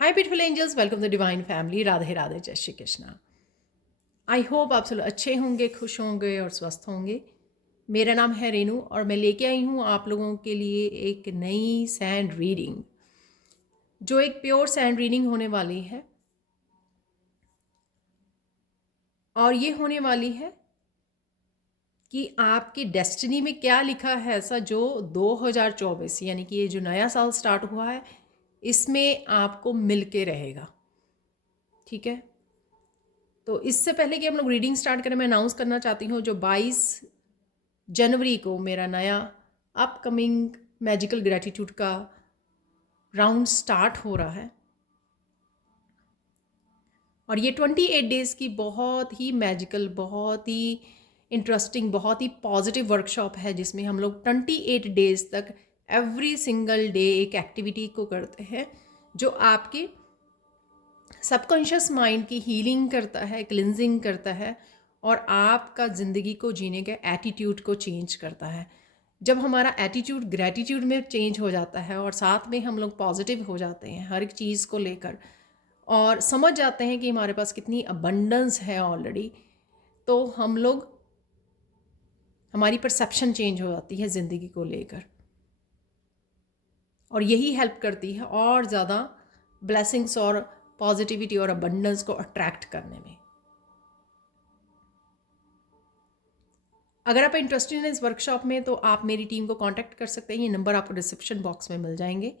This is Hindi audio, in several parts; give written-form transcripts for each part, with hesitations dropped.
Hi beautiful angels, welcome to divine family. Radhe Radhe, जय श्री कृष्णा। आई होप आप सब अच्छे होंगे, खुश होंगे और स्वस्थ होंगे। मेरा नाम है रेनू और मैं लेके आई हूँ आप लोगों के लिए एक नई सैंड रीडिंग, जो एक प्योर सैंड रीडिंग होने वाली है। और ये होने वाली है कि आपकी डेस्टिनी में क्या लिखा है ऐसा जो 2024 यानी कि ये जो नया साल स्टार्ट हुआ है इसमें आपको मिल के रहेगा। ठीक है, तो इससे पहले कि हम लोग रीडिंग स्टार्ट करें, मैं अनाउंस करना चाहती हूँ जो 22 जनवरी को मेरा नया अपकमिंग मैजिकल ग्रेटिट्यूड का राउंड स्टार्ट हो रहा है। और ये 28 डेज़ की बहुत ही मैजिकल, बहुत ही इंटरेस्टिंग, बहुत ही पॉजिटिव वर्कशॉप है, जिसमें हम लोग 28 डेज़ तक एवरी सिंगल डे एक एक्टिविटी को करते हैं जो आपके सबकॉन्शियस माइंड की हीलिंग करता है, क्लिनजिंग करता है और आपका ज़िंदगी को जीने के एटीट्यूड को चेंज करता है। जब हमारा एटीट्यूड ग्रैटिट्यूड में चेंज हो जाता है और साथ में हम लोग पॉजिटिव हो जाते हैं हर एक चीज़ को लेकर और समझ जाते हैं कि हमारे पास कितनी अबंडेंस है ऑलरेडी, तो हम लोग, हमारी परसेप्शन चेंज हो जाती है ज़िंदगी को लेकर और यही हेल्प करती है और ज़्यादा ब्लेसिंग्स और पॉजिटिविटी और अबंडेंस को अट्रैक्ट करने में। अगर आप इंटरेस्टेड हैं इस वर्कशॉप में तो आप मेरी टीम को कांटेक्ट कर सकते हैं। ये नंबर आपको डिस्क्रिप्शन बॉक्स में मिल जाएंगे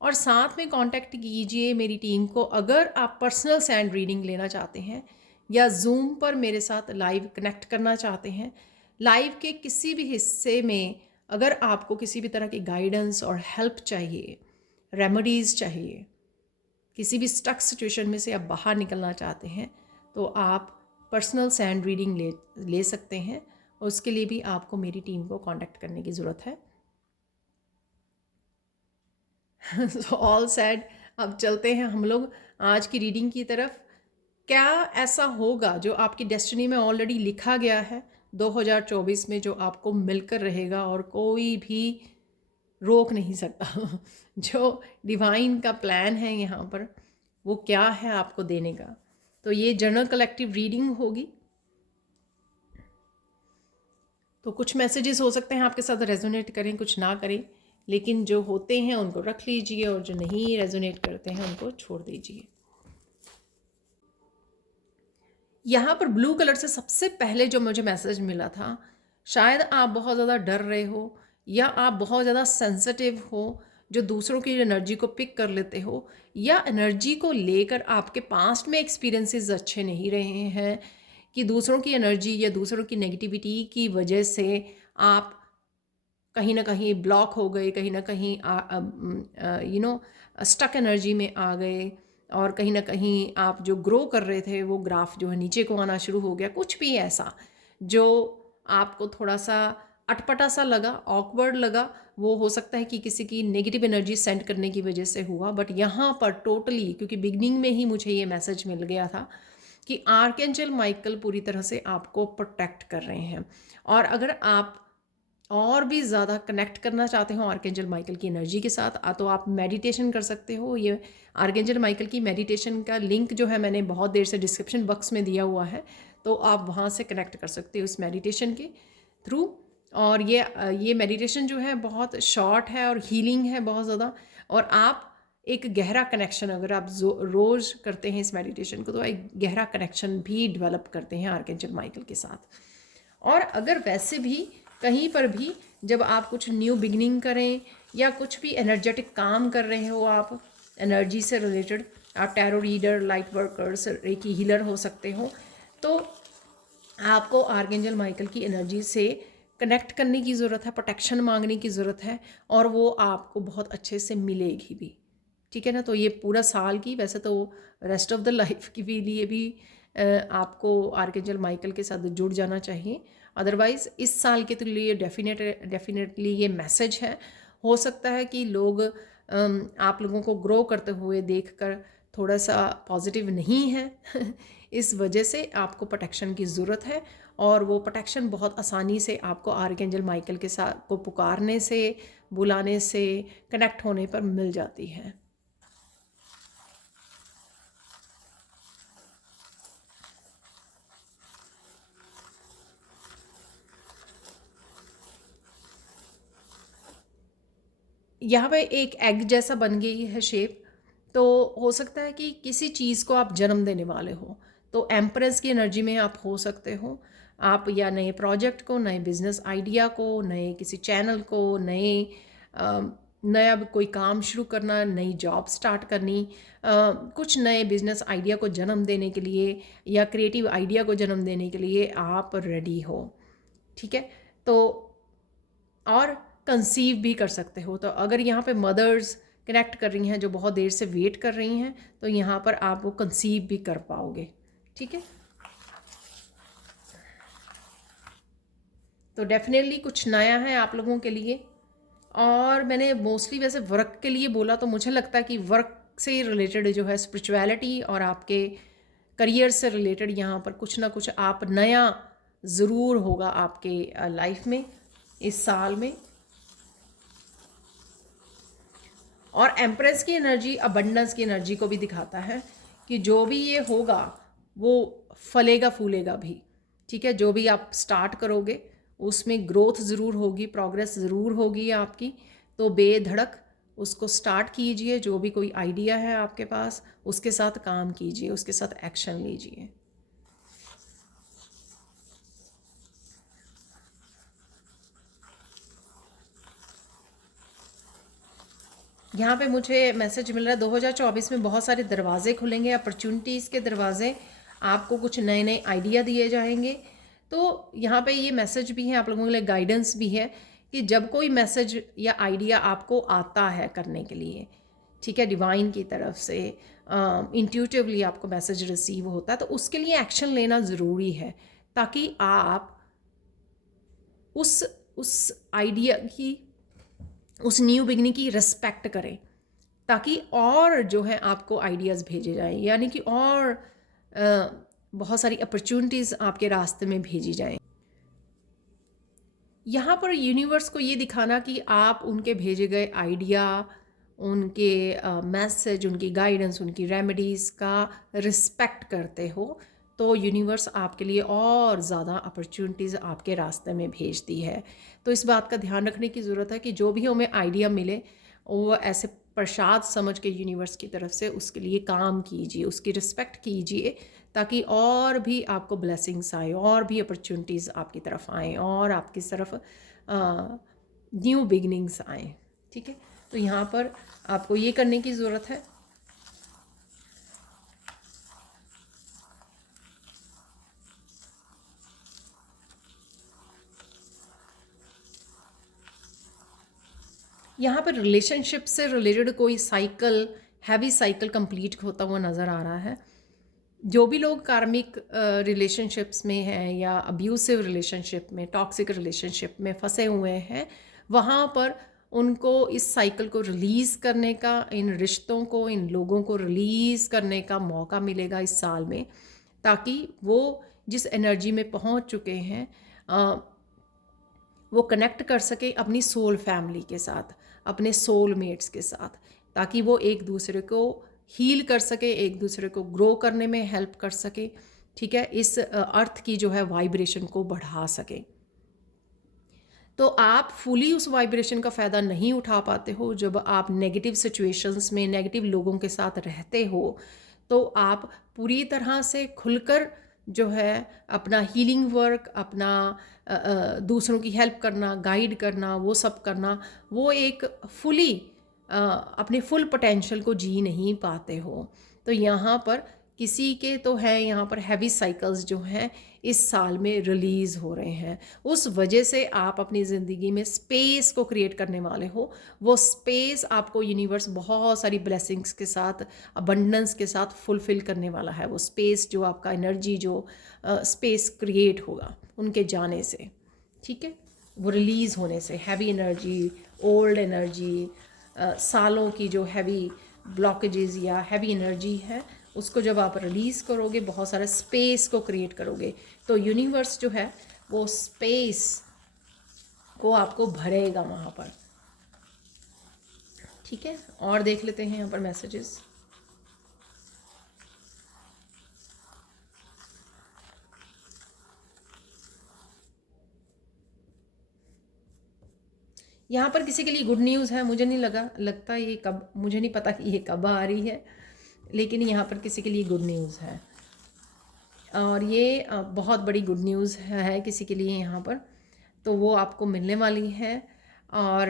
और साथ में कांटेक्ट कीजिए मेरी टीम को अगर आप पर्सनल सैंड रीडिंग लेना चाहते हैं या जूम पर मेरे साथ लाइव कनेक्ट करना चाहते हैं। लाइव के किसी भी हिस्से में अगर आपको किसी भी तरह की गाइडेंस और हेल्प चाहिए, रेमेडीज़ चाहिए, किसी भी स्टक सिचुएशन में से आप बाहर निकलना चाहते हैं, तो आप पर्सनल सैंड रीडिंग ले सकते हैं। उसके लिए भी आपको मेरी टीम को कांटेक्ट करने की ज़रूरत है। सो ऑल सेड, अब चलते हैं हम लोग आज की रीडिंग की तरफ। क्या ऐसा होगा जो आपकी डेस्टिनी में ऑलरेडी लिखा गया है 2024 में, जो आपको मिलकर रहेगा और कोई भी रोक नहीं सकता। जो डिवाइन का प्लान है यहाँ पर, वो क्या है आपको देने का। तो ये जनरल कलेक्टिव रीडिंग होगी, तो कुछ मैसेजेस हो सकते हैं आपके साथ रेजोनेट करें, कुछ ना करें, लेकिन जो होते हैं उनको रख लीजिए और जो नहीं रेजोनेट करते हैं उनको छोड़ दीजिए। यहाँ पर ब्लू कलर से सबसे पहले जो मुझे मैसेज मिला था, शायद आप बहुत ज़्यादा डर रहे हो या आप बहुत ज़्यादा सेंसिटिव हो, जो दूसरों की एनर्जी को पिक कर लेते हो या एनर्जी को लेकर आपके पास्ट में एक्सपीरियंसेस अच्छे नहीं रहे हैं, कि दूसरों की एनर्जी या दूसरों की नेगेटिविटी की वजह से आप कहीं ना कहीं ब्लॉक हो गए, कहीं ना कहीं स्टक एनर्जी में आ गए और कहीं ना कहीं आप जो ग्रो कर रहे थे वो ग्राफ जो है नीचे को आना शुरू हो गया। कुछ भी ऐसा जो आपको थोड़ा सा अटपटा सा लगा, ऑकवर्ड लगा, वो हो सकता है कि किसी की नेगेटिव एनर्जी सेंड करने की वजह से हुआ। बट यहाँ पर टोटली, क्योंकि बिगनिंग में ही मुझे ये मैसेज मिल गया था कि आर्कएंजल माइकल पूरी तरह से आपको प्रोटेक्ट कर रहे हैं। और अगर आप और भी ज़्यादा कनेक्ट करना चाहते हो आर्कएंजल माइकल की एनर्जी के साथ, तो आप मेडिटेशन कर सकते हो। ये आर्कएंजल माइकल की मेडिटेशन का लिंक जो है मैंने बहुत देर से डिस्क्रिप्शन बॉक्स में दिया हुआ है, तो आप वहाँ से कनेक्ट कर सकते हो इस मेडिटेशन के थ्रू। और ये मेडिटेशन जो है बहुत शॉर्ट है और हीलिंग है बहुत ज़्यादा। और आप एक गहरा कनेक्शन, अगर आप रोज़ करते हैं इस मेडिटेशन को, तो एक गहरा कनेक्शन भी डेवलप करते हैं आर्कएंजल माइकल के साथ। और अगर वैसे भी कहीं पर भी जब आप कुछ न्यू बिगनिंग करें या कुछ भी एनर्जेटिक काम कर रहे हो, आप एनर्जी से रिलेटेड, आप tarot reader, light workers, recce healer हो सकते हो, तो आपको आर्कएंजल माइकल की एनर्जी से कनेक्ट करने की ज़रूरत है, प्रोटेक्शन मांगने की ज़रूरत है और वो आपको बहुत अच्छे से मिलेगी भी। ठीक है ना। तो ये पूरा साल की, वैसे तो रेस्ट ऑफ द लाइफ के भी लिए भी आपको आर्कएंजल माइकल के साथ जुड़ जाना चाहिए। अदरवाइज़ इस साल के तो लिए डेफिनेटली ये मैसेज है। हो सकता है कि लोग आप लोगों को ग्रो करते हुए देखकर थोड़ा सा पॉजिटिव नहीं है। इस वजह से आपको प्रोटेक्शन की ज़रूरत है और वो प्रोटेक्शन बहुत आसानी से आपको आर्कएंजल माइकल के साथ को पुकारने से, बुलाने से, कनेक्ट होने पर मिल जाती है। यहाँ पे एक एग जैसा बन गई है शेप। तो हो सकता है कि किसी चीज़ को आप जन्म देने वाले हो, तो एम्प्रेस की एनर्जी में आप हो सकते हो। आप या नए प्रोजेक्ट को, नए बिजनेस आइडिया को, नए किसी चैनल को, नया कोई काम शुरू करना, नई जॉब स्टार्ट करनी, कुछ नए बिजनेस आइडिया को जन्म देने के लिए या क्रिएटिव आइडिया को जन्म देने के लिए आप रेडी हो। ठीक है। तो और कंसीव भी कर सकते हो। तो अगर यहाँ पे मदर्स कनेक्ट कर रही हैं जो बहुत देर से वेट कर रही हैं, तो यहाँ पर आप वो कंसीव भी कर पाओगे। ठीक है। तो डेफिनेटली कुछ नया है आप लोगों के लिए। और मैंने मोस्टली वैसे वर्क के लिए बोला, तो मुझे लगता है कि वर्क से रिलेटेड जो है स्पिरिचुअलिटी और आपके करियर से रिलेटेड यहाँ पर कुछ ना कुछ आप नया ज़रूर होगा आपके लाइफ में इस साल में। और एम्प्रेस की एनर्जी अबंडेंस की एनर्जी को भी दिखाता है कि जो भी ये होगा वो फलेगा फूलेगा भी। ठीक है। जो भी आप स्टार्ट करोगे उसमें ग्रोथ ज़रूर होगी, प्रोग्रेस ज़रूर होगी आपकी। तो बेधड़क उसको स्टार्ट कीजिए। जो भी कोई आइडिया है आपके पास, उसके साथ काम कीजिए, उसके साथ एक्शन लीजिए। यहाँ पे मुझे मैसेज मिल रहा है 2024 में बहुत सारे दरवाजे खुलेंगे, अपॉर्चुनिटीज़ के दरवाजे, आपको कुछ नए नए आइडिया दिए जाएंगे। तो यहाँ पे ये मैसेज भी है आप लोगों के लिए, गाइडेंस भी है कि जब कोई मैसेज या आइडिया आपको आता है करने के लिए, ठीक है, डिवाइन की तरफ से इंट्यूटिवली आपको मैसेज रिसीव होता है, तो उसके लिए एक्शन लेना ज़रूरी है ताकि आप उस आइडिया की, उस न्यू बिगनिंग की रिस्पेक्ट करें, ताकि और जो है आपको आइडियाज़ भेजे जाएं, यानी कि और बहुत सारी अपॉर्चुनिटीज़ आपके रास्ते में भेजी जाएं। यहाँ पर यूनिवर्स को ये दिखाना कि आप उनके भेजे गए आइडिया, उनके मैसेज, उनकी गाइडेंस, उनकी रेमेडीज़ का रिस्पेक्ट करते हो, तो यूनिवर्स आपके लिए और ज़्यादा अपॉर्चुनिटीज़ आपके रास्ते में भेजती है। तो इस बात का ध्यान रखने की ज़रूरत है कि जो भी हमें आइडिया मिले वो ऐसे प्रसाद समझ के यूनिवर्स की तरफ से उसके लिए काम कीजिए, उसकी रिस्पेक्ट कीजिए, ताकि और भी आपको ब्लेसिंग्स आए, और भी अपॉर्चुनिटीज़ आपकी तरफ आएँ, और आपकी तरफ न्यू बिगनिंग्स आएँ। ठीक है। तो यहाँ पर आपको ये करने की ज़रूरत है। यहाँ पर रिलेशनशिप से रिलेटेड कोई साइकिल, हैवी साइकिल कंप्लीट होता हुआ नज़र आ रहा है। जो भी लोग कार्मिक रिलेशनशिप्स में हैं या अब्यूसिव रिलेशनशिप में, टॉक्सिक रिलेशनशिप में फंसे हुए हैं, वहाँ पर उनको इस साइकिल को रिलीज़ करने का, इन रिश्तों को, इन लोगों को रिलीज़ करने का मौका मिलेगा इस साल में, ताकि वो जिस एनर्जी में पहुँच चुके हैं वो कनेक्ट कर सके अपनी सोल फैमिली के साथ, अपने सोल मेट्स के साथ, ताकि वो एक दूसरे को हील कर सके, एक दूसरे को ग्रो करने में हेल्प कर सके। ठीक है। इस अर्थ की जो है वाइब्रेशन को बढ़ा सके। तो आप फुली उस वाइब्रेशन का फ़ायदा नहीं उठा पाते हो जब आप नेगेटिव सिचुएशंस में, नेगेटिव लोगों के साथ रहते हो। तो आप पूरी तरह से खुलकर जो है अपना हीलिंग वर्क, अपना दूसरों की हेल्प करना, गाइड करना, वो सब करना, वो एक फुली अपने फुल पोटेंशियल को जी नहीं पाते हो। तो यहाँ पर किसी के तो है, यहाँ पर हैवी साइकिल्स जो हैं इस साल में रिलीज़ हो रहे हैं। उस वजह से आप अपनी ज़िंदगी में स्पेस को क्रिएट करने वाले हो। वो स्पेस आपको यूनिवर्स बहुत सारी ब्लेसिंग्स के साथ, अबंडेंस के साथ फुलफ़िल करने वाला है। वो स्पेस जो आपका एनर्जी जो स्पेस क्रिएट होगा उनके जाने से, ठीक है, वो रिलीज़ होने से, हैवी एनर्जी, ओल्ड एनर्जी, सालों की जो हैवी ब्लॉकेजेस या हैवी एनर्जी है, उसको जब आप रिलीज़ करोगे, बहुत सारा स्पेस को क्रिएट करोगे, तो यूनिवर्स जो है वो स्पेस को आपको भरेगा वहाँ पर। ठीक है। और देख लेते हैं यहाँ पर मैसेजेस। यहाँ पर किसी के लिए गुड न्यूज़ है, मुझे नहीं लगता ये कब, मुझे नहीं पता कि ये कब आ रही है, लेकिन यहाँ पर किसी के लिए गुड न्यूज़ है और ये बहुत बड़ी गुड न्यूज़ है किसी के लिए यहाँ पर, तो वो आपको मिलने वाली है। और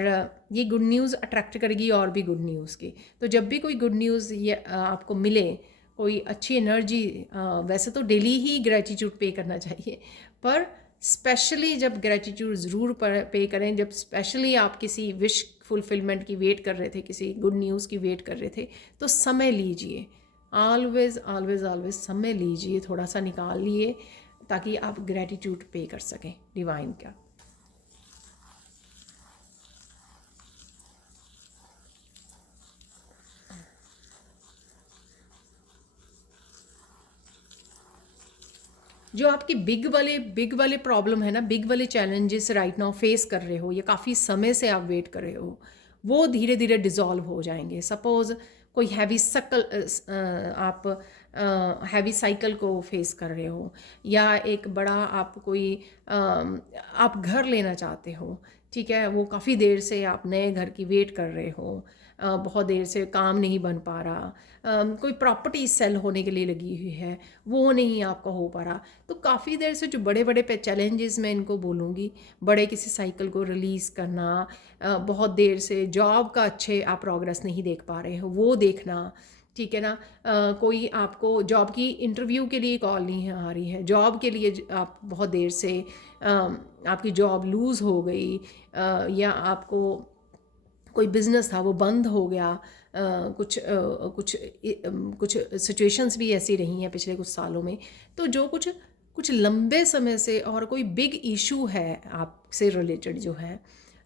ये गुड न्यूज़ अट्रैक्ट करेगी और भी गुड न्यूज़ की। तो जब भी कोई गुड न्यूज़ ये आपको मिले, कोई अच्छी एनर्जी, वैसे तो डेली ही ग्रेटिट्यूड पे करना चाहिए, पर स्पेशली जब ग्रेटिट्यूड ज़रूर पे करें, जब स्पेशली आप किसी विश फुलफिलमेंट की वेट कर रहे थे, किसी गुड न्यूज़ की वेट कर रहे थे, तो समय लीजिए। ऑलवेज़ ऑलवेज़ ऑलवेज़ समय लीजिए, थोड़ा सा निकाल लिए, ताकि आप ग्रेटिट्यूड पे कर सकें डिवाइन का। जो आपकी बिग वाले प्रॉब्लम है ना, बिग वाले चैलेंजेस राइट नाउ फेस कर रहे हो या काफ़ी समय से आप वेट कर रहे हो, वो धीरे धीरे डिज़ोल्व हो जाएंगे। सपोज़ कोई आप हैवी साइकिल को फेस कर रहे हो, या एक बड़ा आप कोई आप घर लेना चाहते हो, ठीक है, वो काफ़ी देर से आप नए घर की वेट कर रहे हो, बहुत देर से काम नहीं बन पा रहा, कोई प्रॉपर्टी सेल होने के लिए लगी हुई है, वो नहीं आपका हो पा रहा, तो काफ़ी देर से जो बड़े बड़े पे चैलेंजेस मैं इनको बोलूँगी, बड़े किसी साइकिल को रिलीज़ करना, बहुत देर से जॉब का अच्छे आप प्रोग्रेस नहीं देख पा रहे हो, वो देखना, ठीक है ना, कोई आपको जॉब की इंटरव्यू के लिए कॉल नहीं आ रही है, जॉब के लिए आप बहुत देर से आपकी जॉब लूज़ हो गई, या आपको कोई बिज़नेस था वो बंद हो गया, कुछ सिचुएशंस भी ऐसी रही हैं पिछले कुछ सालों में, तो जो कुछ कुछ लंबे समय से और कोई बिग इशू है आपसे रिलेटेड जो है,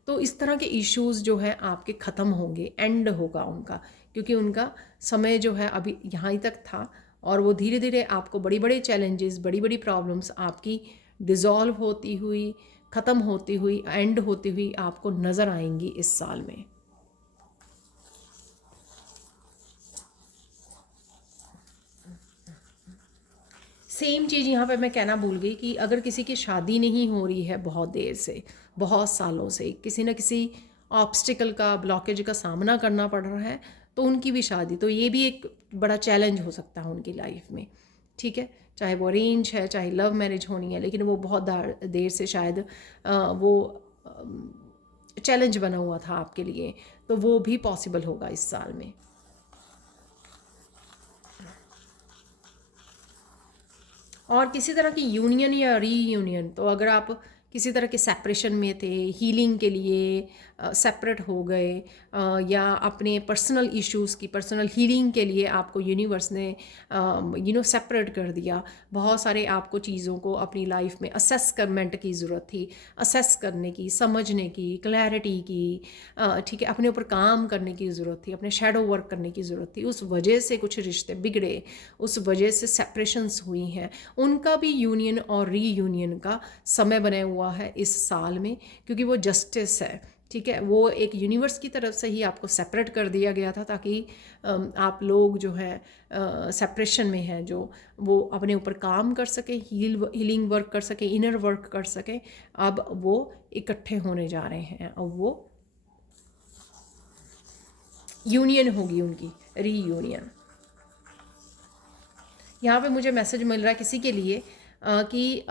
तो इस तरह के इश्यूज़ जो है आपके ख़त्म होंगे, एंड होगा उनका, क्योंकि उनका समय जो है अभी यहाँ ही तक था, और वो धीरे धीरे आपको बड़ी बड़ी चैलेंजेस, बड़ी बड़ी प्रॉब्लम्स आपकी डिज़ोल्व होती हुई, ख़त्म होती हुई, एंड होती हुई आपको नज़र आएंगी इस साल में। सेम चीज़ यहाँ पे मैं कहना भूल गई कि अगर किसी की शादी नहीं हो रही है बहुत देर से, बहुत सालों से, किसी न किसी ऑब्स्टिकल का, ब्लॉकेज का सामना करना पड़ रहा है, तो उनकी भी शादी, तो ये भी एक बड़ा चैलेंज हो सकता है उनकी लाइफ में, ठीक है, चाहे वो अरेंज है, चाहे लव मैरिज होनी है, लेकिन वो बहुत देर से शायद वो चैलेंज बना हुआ था आपके लिए, तो वो भी पॉसिबल होगा इस साल में। और किसी तरह की यूनियन या रीयूनियन, तो अगर आप किसी तरह के सेपरेशन में थे, हीलिंग के लिए सेपरेट हो गए, या अपने पर्सनल इश्यूज़ की पर्सनल हीलिंग के लिए आपको यूनिवर्स ने सेपरेट कर दिया, बहुत सारे आपको चीज़ों को अपनी लाइफ में असेसमेंट की ज़रूरत थी, असेस करने की, समझने की, क्लैरिटी की, ठीक है, अपने ऊपर काम करने की ज़रूरत थी, अपने शैडो वर्क करने की ज़रूरत थी, उस वजह से कुछ रिश्ते बिगड़े, उस वजह से सेपरेशंस हुई हैं, उनका भी यूनियन और रीयूनियन का समय बना हुआ है इस साल में, क्योंकि वो जस्टिस है, ठीक है, वो एक यूनिवर्स की तरफ से ही आपको सेपरेट कर दिया गया था, ताकि आप लोग जो है सेपरेशन में हैं, जो वो अपने ऊपर काम कर सकें, हीलिंग वर्क कर सकें, इनर वर्क कर सकें, अब वो इकट्ठे होने जा रहे हैं, अब वो यूनियन होगी उनकी, रीयूनियन। यहाँ पे मुझे मैसेज मिल रहा है किसी के लिए कि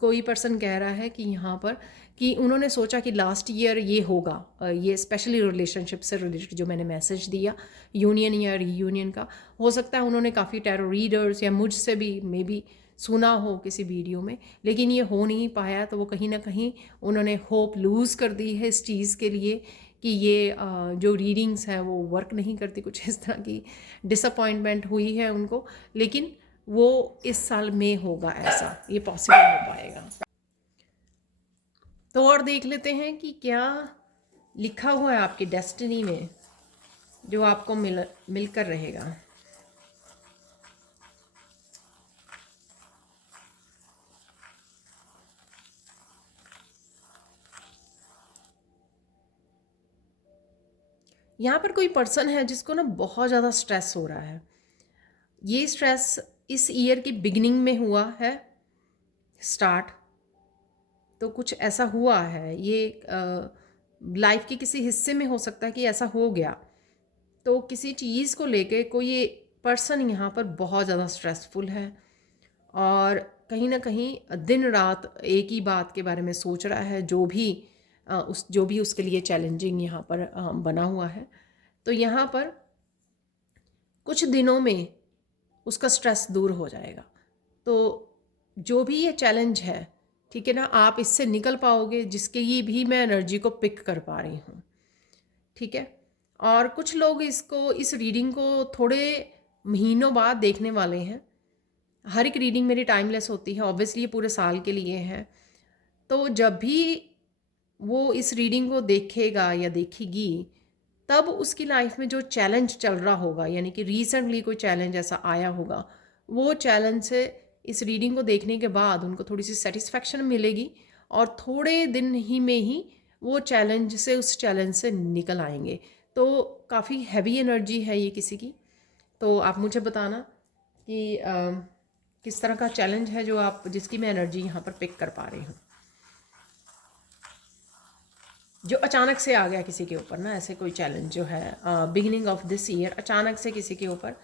कोई पर्सन कह रहा है कि यहाँ पर कि उन्होंने सोचा कि लास्ट ईयर ये होगा, ये स्पेशली रिलेशनशिप से रिलेटेड जो मैंने मैसेज दिया, यूनियन या रीयूनियन का, हो सकता है उन्होंने काफ़ी टैरो रीडर्स या मुझसे भी मे बी सुना हो किसी वीडियो में, लेकिन ये हो नहीं पाया, तो वो कहीं ना कहीं उन्होंने होप लूज़ कर दी है इस चीज़ के लिए कि ये जो रीडिंग्स हैं वो वर्क नहीं करती, कुछ इस तरह की डिसअपॉइंटमेंट हुई है उनको, लेकिन वो इस साल में होगा, ऐसा ये पॉसिबल हो पाएगा। तो और देख लेते हैं कि क्या लिखा हुआ है आपकी डेस्टिनी में जो आपको मिलकर रहेगा। यहाँ पर कोई पर्सन है जिसको ना बहुत ज़्यादा स्ट्रेस हो रहा है, ये स्ट्रेस इस ईयर की बिगिनिंग में हुआ है स्टार्ट, तो कुछ ऐसा हुआ है, ये लाइफ के किसी हिस्से में हो सकता है कि ऐसा हो गया, तो किसी चीज़ को लेके कोई पर्सन यहाँ पर बहुत ज़्यादा स्ट्रेसफुल है और कहीं ना कहीं दिन रात एक ही बात के बारे में सोच रहा है, जो भी उसके लिए चैलेंजिंग यहाँ पर बना हुआ है। तो यहाँ पर कुछ दिनों में उसका स्ट्रेस दूर हो जाएगा। तो जो भी ये चैलेंज है, ठीक है ना, आप इससे निकल पाओगे, जिसके ये भी मैं एनर्जी को पिक कर पा रही हूँ, ठीक है। और कुछ लोग इस रीडिंग को थोड़े महीनों बाद देखने वाले हैं। हर एक रीडिंग मेरी टाइमलेस होती है, ऑब्वियसली ये पूरे साल के लिए है। तो जब भी वो इस रीडिंग को देखेगा या देखेगी, तब उसकी लाइफ में जो चैलेंज चल रहा होगा, यानी कि रिसेंटली कोई चैलेंज ऐसा आया होगा, वो चैलेंज से इस रीडिंग को देखने के बाद उनको थोड़ी सी सेटिस्फैक्शन मिलेगी और थोड़े दिन ही में ही वो उस चैलेंज से निकल आएंगे। तो काफ़ी हैवी एनर्जी है ये किसी की। तो आप मुझे बताना कि किस तरह का चैलेंज है जिसकी मैं एनर्जी यहाँ पर पिक कर पा रही हूँ, जो अचानक से आ गया किसी के ऊपर ना। ऐसे कोई चैलेंज जो है बिगिनिंग ऑफ दिस ईयर अचानक से किसी के ऊपर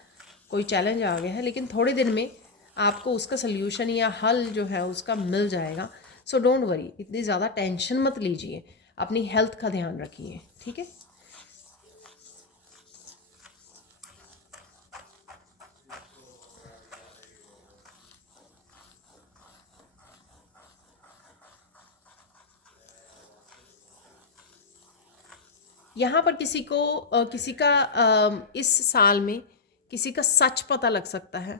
कोई चैलेंज आ गया है, लेकिन थोड़े दिन में आपको उसका सल्यूशन या हल जो है उसका मिल जाएगा। सो डोंट वरी, इतनी ज़्यादा टेंशन मत लीजिए, अपनी हेल्थ का ध्यान रखिए, ठीक है। यहाँ पर किसी का इस साल में किसी का सच पता लग सकता है,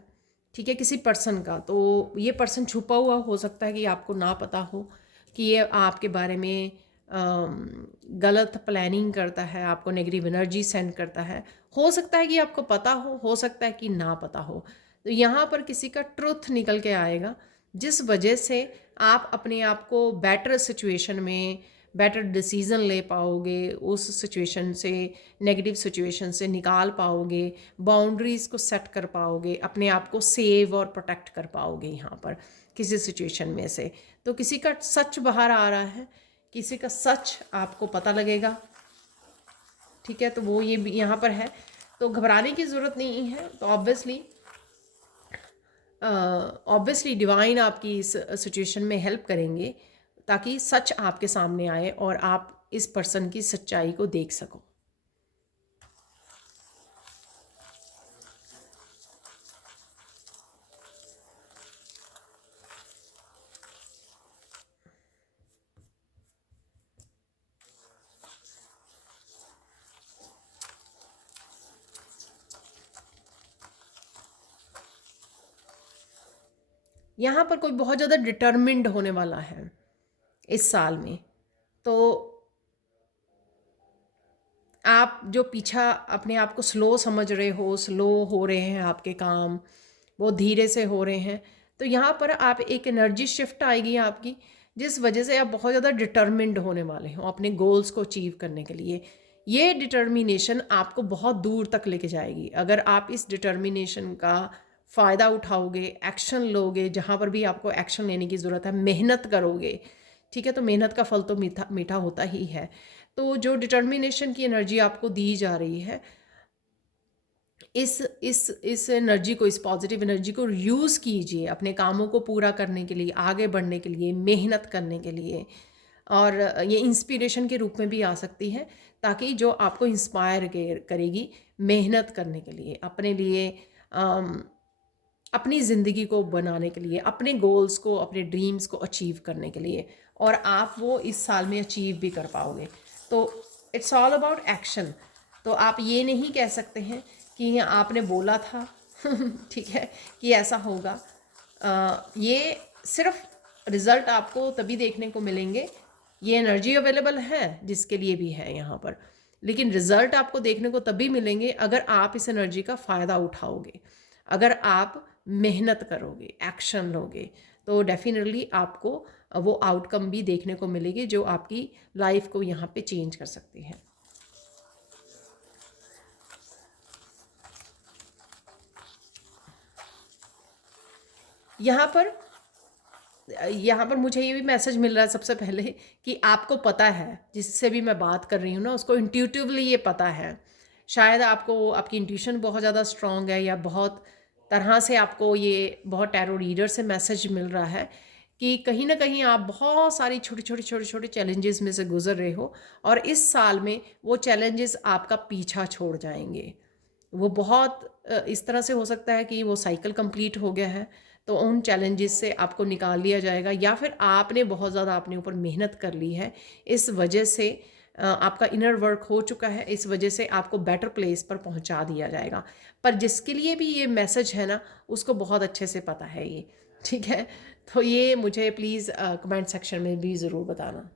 ठीक है, किसी पर्सन का। तो ये पर्सन छुपा हुआ हो सकता है कि आपको ना पता हो कि ये आपके बारे में गलत प्लानिंग करता है, आपको नेगेटिव एनर्जी सेंड करता है। हो सकता है कि आपको पता हो सकता है कि ना पता हो। तो यहाँ पर किसी का ट्रुथ निकल के आएगा, जिस वजह से आप अपने आप को बेटर सिचुएशन में बेटर डिसीज़न ले पाओगे, उस सिचुएशन से, नेगेटिव सिचुएशन से निकाल पाओगे, बाउंड्रीज़ को सेट कर पाओगे, अपने आप को सेव और प्रोटेक्ट कर पाओगे यहाँ पर किसी सिचुएशन में से। तो किसी का सच बाहर आ रहा है, किसी का सच आपको पता लगेगा, ठीक है। तो वो ये भी यहाँ पर है, तो घबराने की ज़रूरत नहीं है। तो ऑब्वियसली डिवाइन आपकी इस सिचुएशन में हेल्प करेंगे ताकि सच आपके सामने आए और आप इस पर्सन की सच्चाई को देख सको। यहाँ पर कोई बहुत ज़्यादा डिटर्मिन्ड होने वाला है इस साल में। तो आप जो पीछा अपने आप को स्लो समझ रहे हो, स्लो हो रहे हैं आपके काम, बहुत धीरे से हो रहे हैं, तो यहाँ पर आप एक एनर्जी शिफ्ट आएगी आपकी, जिस वजह से आप बहुत ज़्यादा डिटर्मिन्ड होने वाले हो अपने गोल्स को अचीव करने के लिए। ये डिटर्मिनेशन आपको बहुत दूर तक लेके जाएगी अगर आप इस डिटर्मिनेशन का फ़ायदा उठाओगे, एक्शन लोगे, जहाँ पर भी आपको एक्शन लेने की ज़रूरत है, मेहनत करोगे, ठीक है। तो मेहनत का फल तो मीठा मीठा होता ही है। तो जो डिटर्मिनेशन की एनर्जी आपको दी जा रही है, इस एनर्जी को, इस पॉजिटिव एनर्जी को यूज़ कीजिए अपने कामों को पूरा करने के लिए, आगे बढ़ने के लिए, मेहनत करने के लिए। और ये इंस्पिरेशन के रूप में भी आ सकती है, ताकि जो आपको इंस्पायर करेगी मेहनत करने के लिए, अपने लिए, अपनी ज़िंदगी को बनाने के लिए, अपने गोल्स को, अपने ड्रीम्स को अचीव करने के लिए। और आप वो इस साल में अचीव भी कर पाओगे। तो इट्स ऑल अबाउट एक्शन। तो आप ये नहीं कह सकते हैं कि आपने बोला था ठीक है कि ऐसा होगा। ये सिर्फ रिज़ल्ट आपको तभी देखने को मिलेंगे, ये एनर्जी अवेलेबल है जिसके लिए भी है यहाँ पर, लेकिन रिज़ल्ट आपको देखने को तभी मिलेंगे अगर आप इस एनर्जी का फ़ायदा उठाओगे, अगर आप मेहनत करोगे, एक्शन लोगे। तो डेफिनेटली आपको वो आउटकम भी देखने को मिलेगी जो आपकी लाइफ को यहाँ पे चेंज कर सकती है। यहाँ पर यहाँ पर मुझे ये भी मैसेज मिल रहा है सबसे पहले कि आपको पता है, जिससे भी मैं बात कर रही हूँ ना, उसको इंट्यूटिवली ये पता है। शायद आपको आपकी इंट्यूशन बहुत ज़्यादा स्ट्रॉन्ग है, या बहुत तरह से आपको ये बहुत टैरो रीडर से मैसेज मिल रहा है कि कहीं न कहीं आप बहुत सारी छोटे-छोटे चैलेंजेस में से गुज़र रहे हो, और इस साल में वो चैलेंजेस आपका पीछा छोड़ जाएँगे। वो बहुत इस तरह से हो सकता है कि वो साइकिल कंप्लीट हो गया है, तो उन चैलेंजेस से आपको निकाल लिया जाएगा, या फिर आपने बहुत ज़्यादा अपने ऊपर मेहनत कर ली है, इस वजह से आपका इनर वर्क हो चुका है, इस वजह से आपको बेटर प्लेस पर पहुंचा दिया जाएगा। पर जिसके लिए भी ये मैसेज है ना, उसको बहुत अच्छे से पता है ये, ठीक है। तो ये मुझे प्लीज़ कमेंट सेक्शन में भी ज़रूर बताना।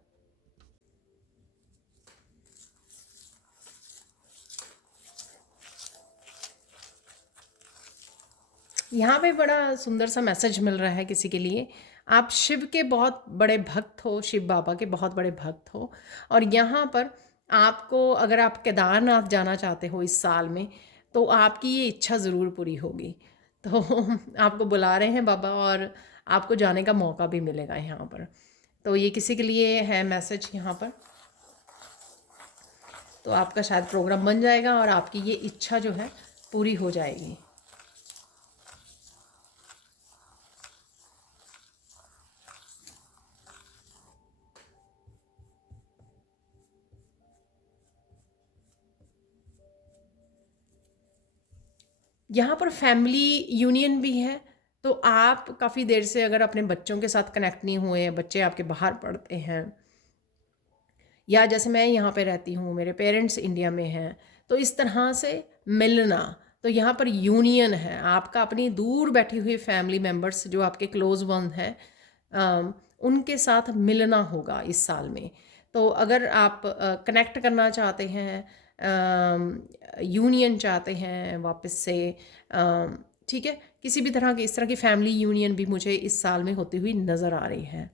यहाँ पे बड़ा सुंदर सा मैसेज मिल रहा है किसी के लिए। आप शिव के बहुत बड़े भक्त हो, शिव बाबा के बहुत बड़े भक्त हो, और यहाँ पर आपको, अगर आप केदारनाथ जाना चाहते हो इस साल में, तो आपकी ये इच्छा ज़रूर पूरी होगी। तो आपको बुला रहे हैं बाबा, और आपको जाने का मौका भी मिलेगा यहाँ पर। तो ये किसी के लिए है मैसेज यहाँ पर। तो आपका शायद प्रोग्राम बन जाएगा और आपकी ये इच्छा जो है पूरी हो जाएगी। यहाँ पर फैमिली यूनियन भी है। तो आप काफ़ी देर से अगर अपने बच्चों के साथ कनेक्ट नहीं हुए, बच्चे आपके बाहर पढ़ते हैं, या जैसे मैं यहाँ पे रहती हूँ, मेरे पेरेंट्स इंडिया में हैं, तो इस तरह से मिलना, तो यहाँ पर यूनियन है आपका अपनी दूर बैठी हुई फैमिली मेम्बर्स जो आपके क्लोज वन हैं, उनके साथ मिलना होगा इस साल में। तो अगर आप कनेक्ट करना चाहते हैं, यूनियन चाहते हैं वापस से, ठीक है, किसी भी तरह की इस तरह की फैमिली यूनियन भी मुझे इस साल में होती हुई नज़र आ रही है।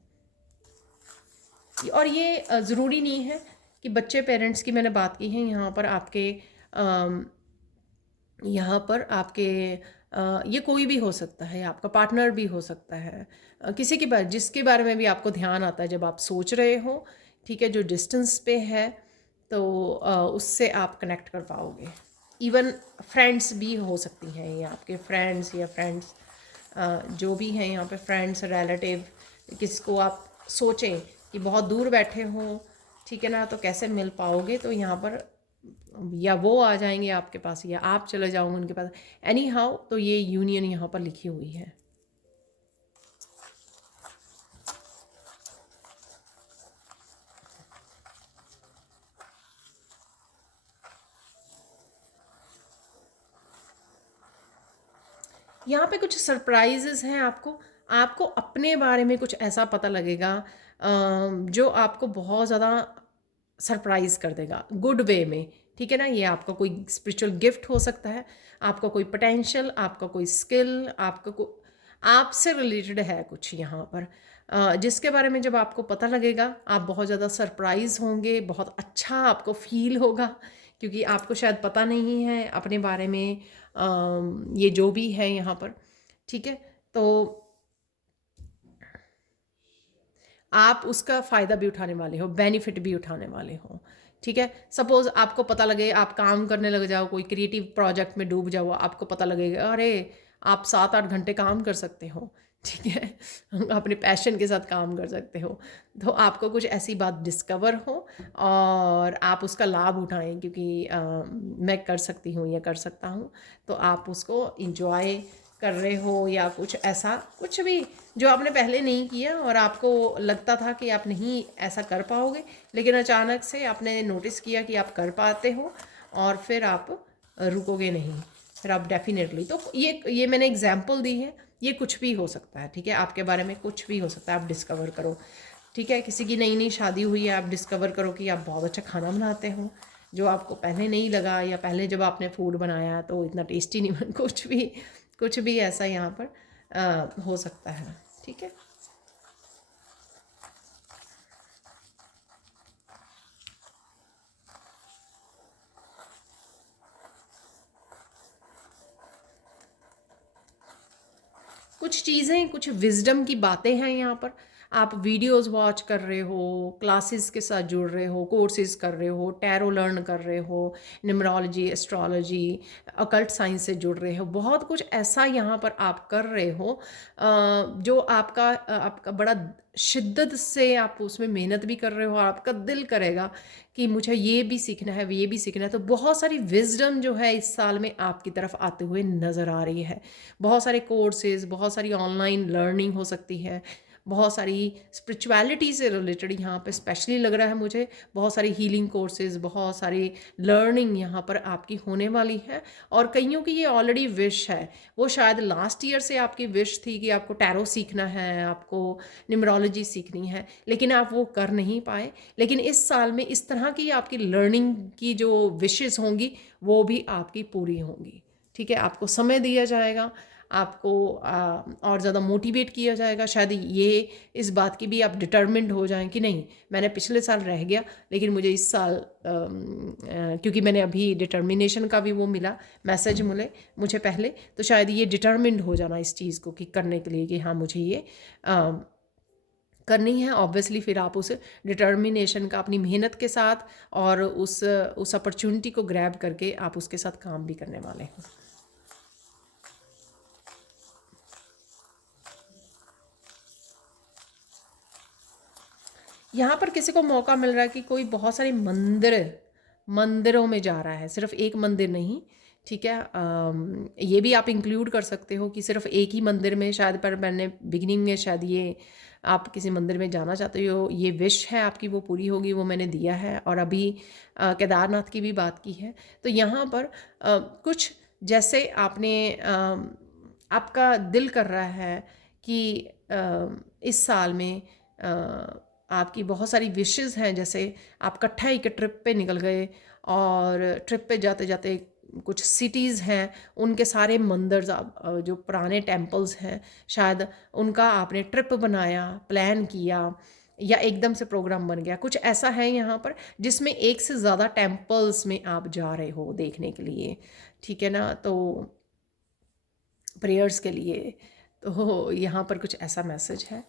और ये ज़रूरी नहीं है कि बच्चे पेरेंट्स की मैंने बात की है, यहाँ पर आपके ये कोई भी हो सकता है, आपका पार्टनर भी हो सकता है, किसी के बारे जिसके बारे में भी आपको ध्यान आता है जब आप सोच रहे हो, ठीक है, जो डिस्टेंस पे है, तो उससे आप कनेक्ट कर पाओगे। इवन फ्रेंड्स भी हो सकती हैं, ये आपके फ्रेंड्स या फ्रेंड्स जो भी हैं यहाँ पे, फ्रेंड्स रिलेटिव, किसको आप सोचें कि बहुत दूर बैठे हों, ठीक है ना, तो कैसे मिल पाओगे, तो यहाँ पर या वो आ जाएंगे आपके पास या आप चले जाओगे उनके पास, एनी हाउ, तो ये यूनियन यहाँ पर लिखी हुई है। यहाँ पे कुछ सरप्राइजेस हैं आपको, आपको अपने बारे में कुछ ऐसा पता लगेगा जो आपको बहुत ज़्यादा सरप्राइज कर देगा, गुड वे में, ठीक है ना। ये आपका कोई स्पिरिचुअल गिफ्ट हो सकता है, आपका कोई पोटेंशियल, आपका कोई स्किल, आपका को आपसे रिलेटेड है कुछ यहाँ पर, जिसके बारे में जब आपको पता लगेगा आप बहुत ज़्यादा सरप्राइज होंगे, बहुत अच्छा आपको फील होगा, क्योंकि आपको शायद पता नहीं है अपने बारे में, ये जो भी है यहाँ पर, ठीक है। तो आप उसका फ़ायदा भी उठाने वाले हो, बेनिफिट भी उठाने वाले हो, ठीक है। सपोज़ आपको पता लगे, आप काम करने लग जाओ, कोई क्रिएटिव प्रोजेक्ट में डूब जाओ, आपको पता लगेगा अरे आप 7-8 घंटे काम कर सकते हो, ठीक है अपने पैशन के साथ काम कर सकते हो, तो आपको कुछ ऐसी बात डिस्कवर हो और आप उसका लाभ उठाएं, क्योंकि मैं कर सकती हूँ या कर सकता हूँ, तो आप उसको इंजॉय कर रहे हो, या कुछ ऐसा कुछ भी जो आपने पहले नहीं किया और आपको लगता था कि आप नहीं ऐसा कर पाओगे, लेकिन अचानक से आपने नोटिस किया कि आप कर पाते हो, और फिर आप रुकोगे नहीं, फिर आप डेफिनेटली, तो ये मैंने एग्जांपल दी है, ये कुछ भी हो सकता है, ठीक है, आपके बारे में कुछ भी हो सकता है, आप डिस्कवर करो, ठीक है। किसी की नई नई शादी हुई है, आप डिस्कवर करो कि आप बहुत अच्छा खाना बनाते हो, जो आपको पहले नहीं लगा, या पहले जब आपने फूड बनाया तो इतना टेस्टी नहीं बना, कुछ भी ऐसा यहाँ पर हो सकता है, ठीक है। कुछ चीज़ें, कुछ विज़डम की बातें हैं यहाँ पर। आप वीडियोस वॉच कर रहे हो, क्लासेस के साथ जुड़ रहे हो, कोर्सेज़ कर रहे हो, टैरो लर्न कर रहे हो, न्यूमरोलॉजी, एस्ट्रोलॉजी, अकल्ट साइंस से जुड़ रहे हो। बहुत कुछ ऐसा यहाँ पर आप कर रहे हो जो आपका बड़ा शिद्दत से आप उसमें मेहनत भी कर रहे हो और आपका दिल करेगा कि मुझे ये भी सीखना है, ये भी सीखना है। तो बहुत सारी विज़डम जो है इस साल में आपकी तरफ आते हुए नज़र आ रही है। बहुत सारे कोर्सेज़, बहुत सारी ऑनलाइन लर्निंग हो सकती है, बहुत सारी स्पिरिचुअलिटी से रिलेटेड यहाँ पे स्पेशली लग रहा है मुझे, बहुत सारी हीलिंग कोर्सेज़, बहुत सारी लर्निंग यहाँ पर आपकी होने वाली है। और कईयों की ये ऑलरेडी विश है, वो शायद लास्ट ईयर से आपकी विश थी कि आपको टैरो सीखना है, आपको न्यूमरोलॉजी सीखनी है, लेकिन आप वो कर नहीं पाए। लेकिन इस साल में इस तरह की आपकी लर्निंग की जो विशेज़ होंगी वो भी आपकी पूरी होंगी। ठीक है, आपको समय दिया जाएगा, आपको और ज़्यादा मोटिवेट किया जाएगा। शायद ये इस बात की भी आप डिटर्मिन्ड हो जाएं कि नहीं, मैंने पिछले साल रह गया लेकिन मुझे इस साल क्योंकि मैंने अभी डिटर्मिनेशन का भी वो मिला मैसेज मुझे पहले, तो शायद ये डिटर्मिन्ड हो जाना इस चीज़ को कि करने के लिए कि हाँ मुझे ये करनी है। ऑब्वियसली फिर आप उस डिटर्मिनेशन का अपनी मेहनत के साथ और उस अपॉर्चुनिटी को ग्रैब करके आप उसके साथ काम भी करने वाले हैं। यहाँ पर किसी को मौका मिल रहा है कि कोई बहुत सारे मंदिरों में जा रहा है, सिर्फ एक मंदिर नहीं। ठीक है, ये भी आप इंक्लूड कर सकते हो कि सिर्फ एक ही मंदिर में शायद, पर मैंने बिगिनिंग में शायद ये आप किसी मंदिर में जाना चाहते हो, ये विश है आपकी, वो पूरी होगी, वो मैंने दिया है। और अभी केदारनाथ की भी बात की है। तो यहाँ पर कुछ जैसे आपने आपका दिल कर रहा है कि इस साल में आपकी बहुत सारी विशेस हैं, जैसे आप इकट्ठा एक ट्रिप पे निकल गए और ट्रिप पे जाते जाते कुछ सिटीज़ हैं, उनके सारे मंदिर जो पुराने टेम्पल्स हैं शायद उनका आपने ट्रिप बनाया, प्लान किया, या एकदम से प्रोग्राम बन गया। कुछ ऐसा है यहाँ पर जिसमें एक से ज़्यादा टेम्पल्स में आप जा रहे हो देखने के लिए। ठीक है ना, तो प्रेयर्स के लिए। तो यहाँ पर कुछ ऐसा मैसेज है।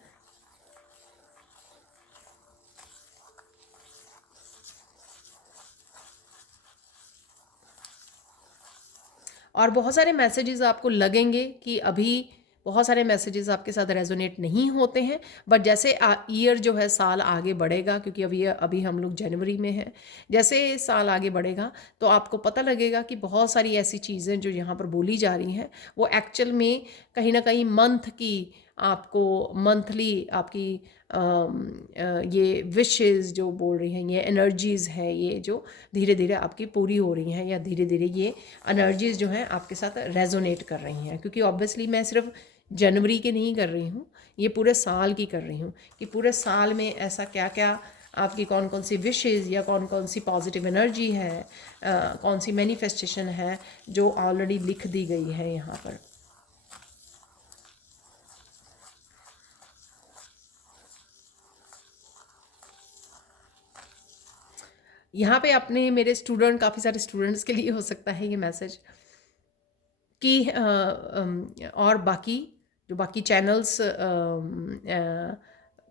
और बहुत सारे मैसेजेस आपको लगेंगे कि अभी बहुत सारे मैसेजेस आपके साथ रेजोनेट नहीं होते हैं, बट जैसे ईयर जो है साल आगे बढ़ेगा, क्योंकि अभी हम लोग जनवरी में हैं, जैसे साल आगे बढ़ेगा तो आपको पता लगेगा कि बहुत सारी ऐसी चीज़ें जो यहाँ पर बोली जा रही हैं वो एक्चुअल में कहीं ना कहीं आपको मंथली आपकी ये विशेस जो बोल रही हैं, ये एनर्जीज़ हैं, ये जो धीरे धीरे आपकी पूरी हो रही हैं, या धीरे धीरे ये एनर्जीज़ जो हैं आपके साथ रेजोनेट कर रही हैं। क्योंकि ऑब्वियसली मैं सिर्फ जनवरी के नहीं कर रही हूँ, ये पूरे साल की कर रही हूँ कि पूरे साल में ऐसा क्या क्या आपकी कौन कौन सी विशेज़ या कौन कौन सी पॉजिटिव एनर्जी है, कौन सी मैनिफेस्टेशन है जो ऑलरेडी लिख दी गई है यहाँ पर। यहाँ पे अपने मेरे काफ़ी सारे स्टूडेंट्स के लिए हो सकता है ये मैसेज कि और बाकी चैनल्स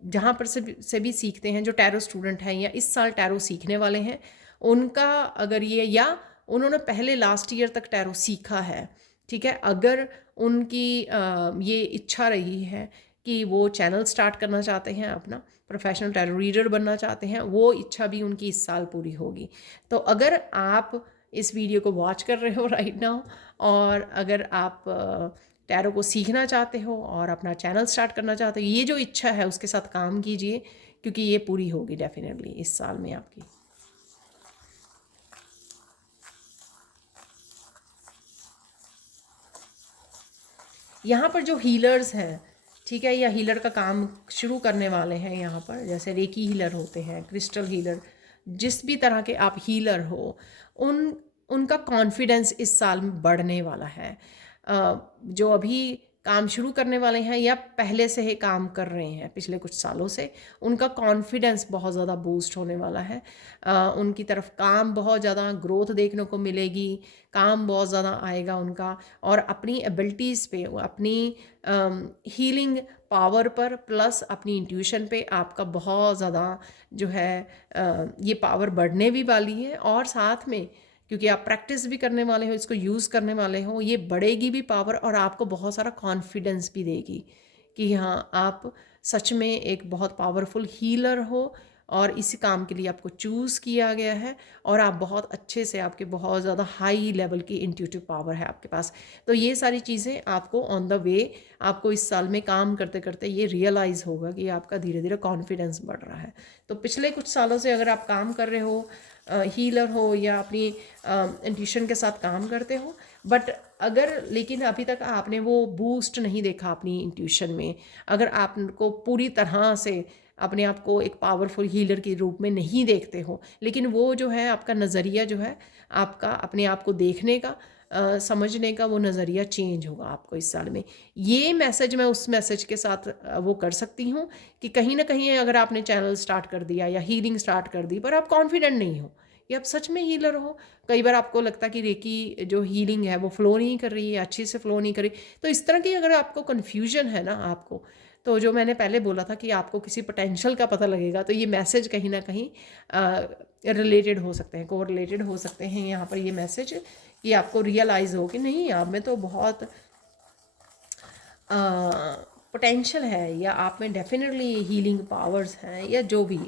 जहाँ पर से भी सीखते हैं, जो टैरो स्टूडेंट हैं या इस साल टैरो सीखने वाले हैं, उनका अगर ये, या उन्होंने पहले लास्ट ईयर तक टैरो सीखा है, ठीक है, अगर उनकी ये इच्छा रही है कि वो चैनल स्टार्ट करना चाहते हैं, अपना प्रोफेशनल टैरो रीडर बनना चाहते हैं, वो इच्छा भी उनकी इस साल पूरी होगी। तो अगर आप इस वीडियो को वॉच कर रहे हो राइट नाउ, और अगर आप टैरो को सीखना चाहते हो और अपना चैनल स्टार्ट करना चाहते हो, ये जो इच्छा है उसके साथ काम कीजिए, क्योंकि ये पूरी होगी डेफिनेटली इस साल में आपकी। यहाँ पर जो हीलर्स हैं, ठीक है, या हीलर का काम शुरू करने वाले हैं यहाँ पर, जैसे रेकी हीलर होते हैं, क्रिस्टल हीलर, जिस भी तरह के आप हीलर हो, उनका कॉन्फिडेंस इस साल में बढ़ने वाला है। जो अभी काम शुरू करने वाले हैं या पहले से ही काम कर रहे हैं पिछले कुछ सालों से, उनका कॉन्फिडेंस बहुत ज़्यादा बूस्ट होने वाला है। उनकी तरफ काम बहुत ज़्यादा ग्रोथ देखने को मिलेगी, काम बहुत ज़्यादा आएगा उनका, और अपनी एबिलिटीज़ पे, अपनी हीलिंग पावर पर, प्लस अपनी इंट्यूशन पे आपका बहुत ज़्यादा जो है ये पावर बढ़ने भी वाली है। और साथ में क्योंकि आप प्रैक्टिस भी करने वाले हो, इसको यूज़ करने वाले हो, ये बढ़ेगी भी पावर और आपको बहुत सारा कॉन्फिडेंस भी देगी कि हाँ, आप सच में एक बहुत पावरफुल हीलर हो और इसी काम के लिए आपको चूज़ किया गया है, और आप बहुत अच्छे से, आपके बहुत ज़्यादा हाई लेवल की इंट्यूटिव पावर है आपके पास। तो ये सारी चीज़ें आपको ऑन द वे, आपको इस साल में काम करते करते ये रियलाइज़ होगा कि आपका धीरे धीरे कॉन्फिडेंस बढ़ रहा है। तो पिछले कुछ सालों से अगर आप काम कर रहे हो, हीलर हो या अपनी इंट्यूशन के साथ काम करते हो, बट अगर लेकिन अभी तक आपने वो बूस्ट नहीं देखा अपनी इंट्यूशन में, अगर आपको पूरी तरह से अपने आप को एक पावरफुल हीलर के रूप में नहीं देखते हो, लेकिन वो जो है आपका नज़रिया जो है आपका अपने आप को देखने का, समझने का, वो नज़रिया चेंज होगा आपको इस साल में। ये मैसेज मैं उस मैसेज के साथ वो कर सकती हूँ कि कहीं ना कहीं अगर आपने चैनल स्टार्ट कर दिया या हीलिंग स्टार्ट कर दी, पर आप कॉन्फिडेंट नहीं हो कि आप सच में हीलर हो, कई बार आपको लगता है कि रेकी जो हीलिंग है वो फ्लो नहीं कर रही है, अच्छे से फ्लो नहीं कर रही, तो इस तरह की अगर आपको कन्फ्यूजन है ना आपको, तो जो मैंने पहले बोला था कि आपको किसी पोटेंशियल का पता लगेगा, तो ये मैसेज कहीं ना कहीं रिलेटेड हो सकते हैं, को रिलेटेड हो सकते हैं यहाँ पर ये मैसेज, कि आपको रियलाइज़ हो कि नहीं, आप में तो बहुत पोटेंशियल है, या आप में डेफिनेटली हीलिंग पावर्स हैं, या जो भी,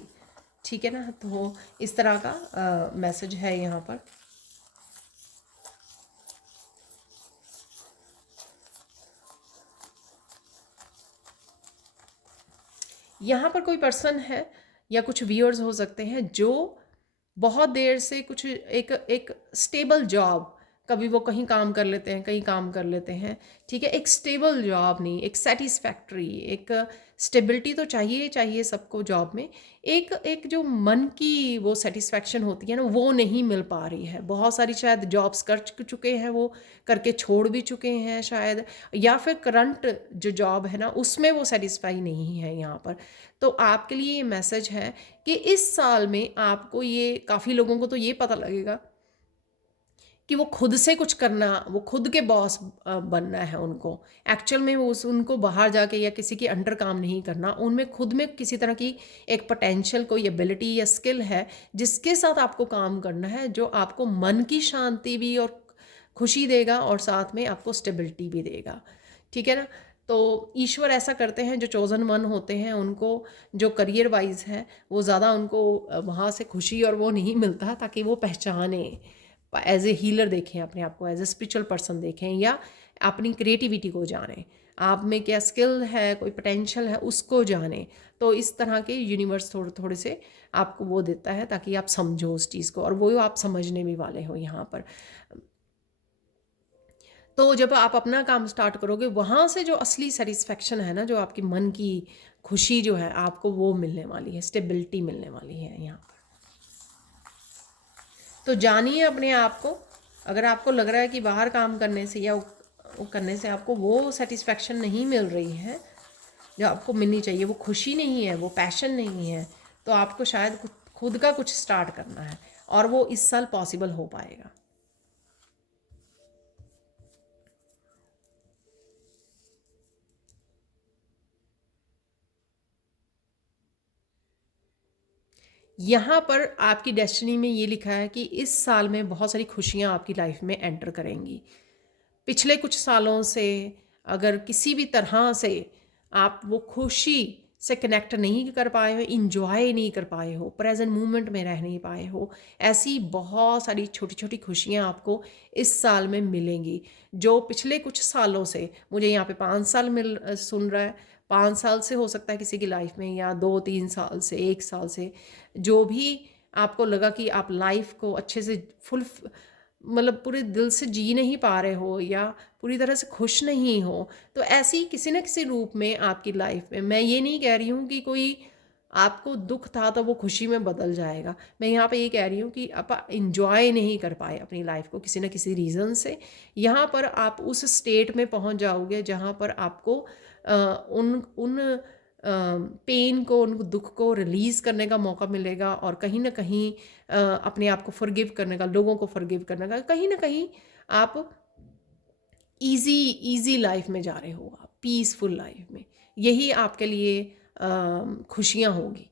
ठीक है ना। तो इस तरह का मैसेज है यहाँ पर। यहाँ पर कोई पर्सन है या कुछ व्यूअर्स हो सकते हैं जो बहुत देर से कुछ एक एक स्टेबल जॉब, कभी वो कहीं काम कर लेते हैं, कहीं काम कर लेते हैं, ठीक है, एक स्टेबल जॉब नहीं, एक सेटिस्फैक्ट्री, एक स्टेबिलिटी तो चाहिए चाहिए सबको जॉब में, एक एक जो मन की वो सेटिस्फैक्शन होती है ना, वो नहीं मिल पा रही है। बहुत सारी शायद जॉब्स कर चुके हैं, वो करके छोड़ भी चुके हैं शायद, या फिर करंट जो जॉब है ना उसमें वो सेटिस्फाई नहीं है यहाँ पर। तो आपके लिए ये मैसेज है कि इस साल में आपको ये, काफ़ी लोगों को तो ये पता लगेगा कि वो खुद से कुछ करना, वो खुद के बॉस बनना है उनको। एक्चुअल में वो उनको बाहर जाके या किसी के अंडर काम नहीं करना, उनमें खुद में किसी तरह की एक पोटेंशियल, कोई एबिलिटी या स्किल है जिसके साथ आपको काम करना है, जो आपको मन की शांति भी और खुशी देगा और साथ में आपको स्टेबिलिटी भी देगा, ठीक है ना। तो ईश्वर ऐसा करते हैं, जो चोजन वन होते हैं उनको, जो करियर वाइज है वो ज़्यादा उनको वहाँ से खुशी और वो नहीं मिलता, ताकि वो पहचाने, एज ए हीलर देखें अपने आप को, एज ए स्पिरिचुअल पर्सन देखें, या अपनी क्रिएटिविटी को जानें, आप में क्या स्किल है, कोई पोटेंशियल है, उसको जानें। तो इस तरह के यूनिवर्स थोड़े थोड़े से आपको वो देता है ताकि आप समझो उस चीज़ को, और वो आप समझने भी वाले हो यहाँ पर। तो जब आप अपना काम स्टार्ट करोगे, वहाँ से जो असली सेटिस्फेक्शन है ना, जो आपकी मन की खुशी जो है, आपको वो मिलने वाली है, स्टेबिलिटी मिलने वाली है यहाँ पर। तो जानिए अपने आप को। अगर आपको लग रहा है कि बाहर काम करने से या वो करने से आपको वो सेटिस्फेक्शन नहीं मिल रही है जो आपको मिलनी चाहिए, वो खुशी नहीं है, वो पैशन नहीं है, तो आपको शायद खुद का कुछ स्टार्ट करना है, और वो इस साल पॉसिबल हो पाएगा। यहाँ पर आपकी डेस्टिनी में ये लिखा है कि इस साल में बहुत सारी खुशियाँ आपकी लाइफ में एंटर करेंगी। पिछले कुछ सालों से अगर किसी भी तरह से आप वो खुशी से कनेक्ट नहीं कर पाए हो, इंजॉय नहीं कर पाए हो, प्रेजेंट मोमेंट में रह नहीं पाए हो, ऐसी बहुत सारी छोटी छोटी खुशियाँ आपको इस साल में मिलेंगी, जो पिछले कुछ सालों से, मुझे यहाँ पे 5 साल सुन रहा है, 5 साल से हो सकता है किसी की लाइफ में, या 2-3 साल से, 1 साल से, जो भी आपको लगा कि आप लाइफ को अच्छे से फुल, मतलब पूरे दिल से जी नहीं पा रहे हो, या पूरी तरह से खुश नहीं हो, तो ऐसी किसी न किसी रूप में आपकी लाइफ में, मैं ये नहीं कह रही हूँ कि कोई आपको दुख था तो वो खुशी में बदल जाएगा। मैं यहाँ पे ये कह रही हूँ कि आप इंजॉय नहीं कर पाए अपनी लाइफ को किसी न किसी रीज़न से, यहाँ पर आप उस स्टेट में पहुँच जाओगे जहाँ पर आपको उन उन पेन को, उन दुख को रिलीज़ करने का मौका मिलेगा, और कहीं न कहीं अपने आप को फॉरगिव करने का, लोगों को फॉरगिव करने का, कहीं न कहीं आप ईज़ी ईज़ी लाइफ में जा रहे हो, आप पीसफुल लाइफ में। यही आपके लिए खुशियाँ होगी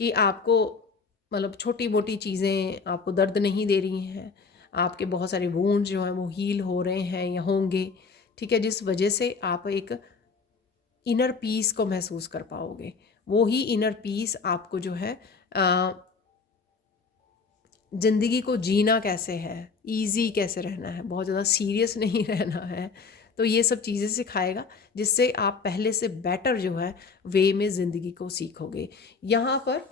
कि आपको मतलब छोटी-मोटी चीज़ें आपको दर्द नहीं दे रही हैं। आपके बहुत सारे वुंड्स जो हैं वो हील हो रहे हैं या होंगे, ठीक है? जिस वजह से आप एक इनर पीस को महसूस कर पाओगे। वो ही इनर पीस आपको जो है अ, ज़िंदगी को जीना कैसे है, ईज़ी कैसे रहना है, बहुत ज़्यादा सीरियस नहीं रहना है, तो ये सब चीज़ें सिखाएगा, जिससे आप पहले से बेटर जो है वे में ज़िंदगी को सीखोगे। यहाँ पर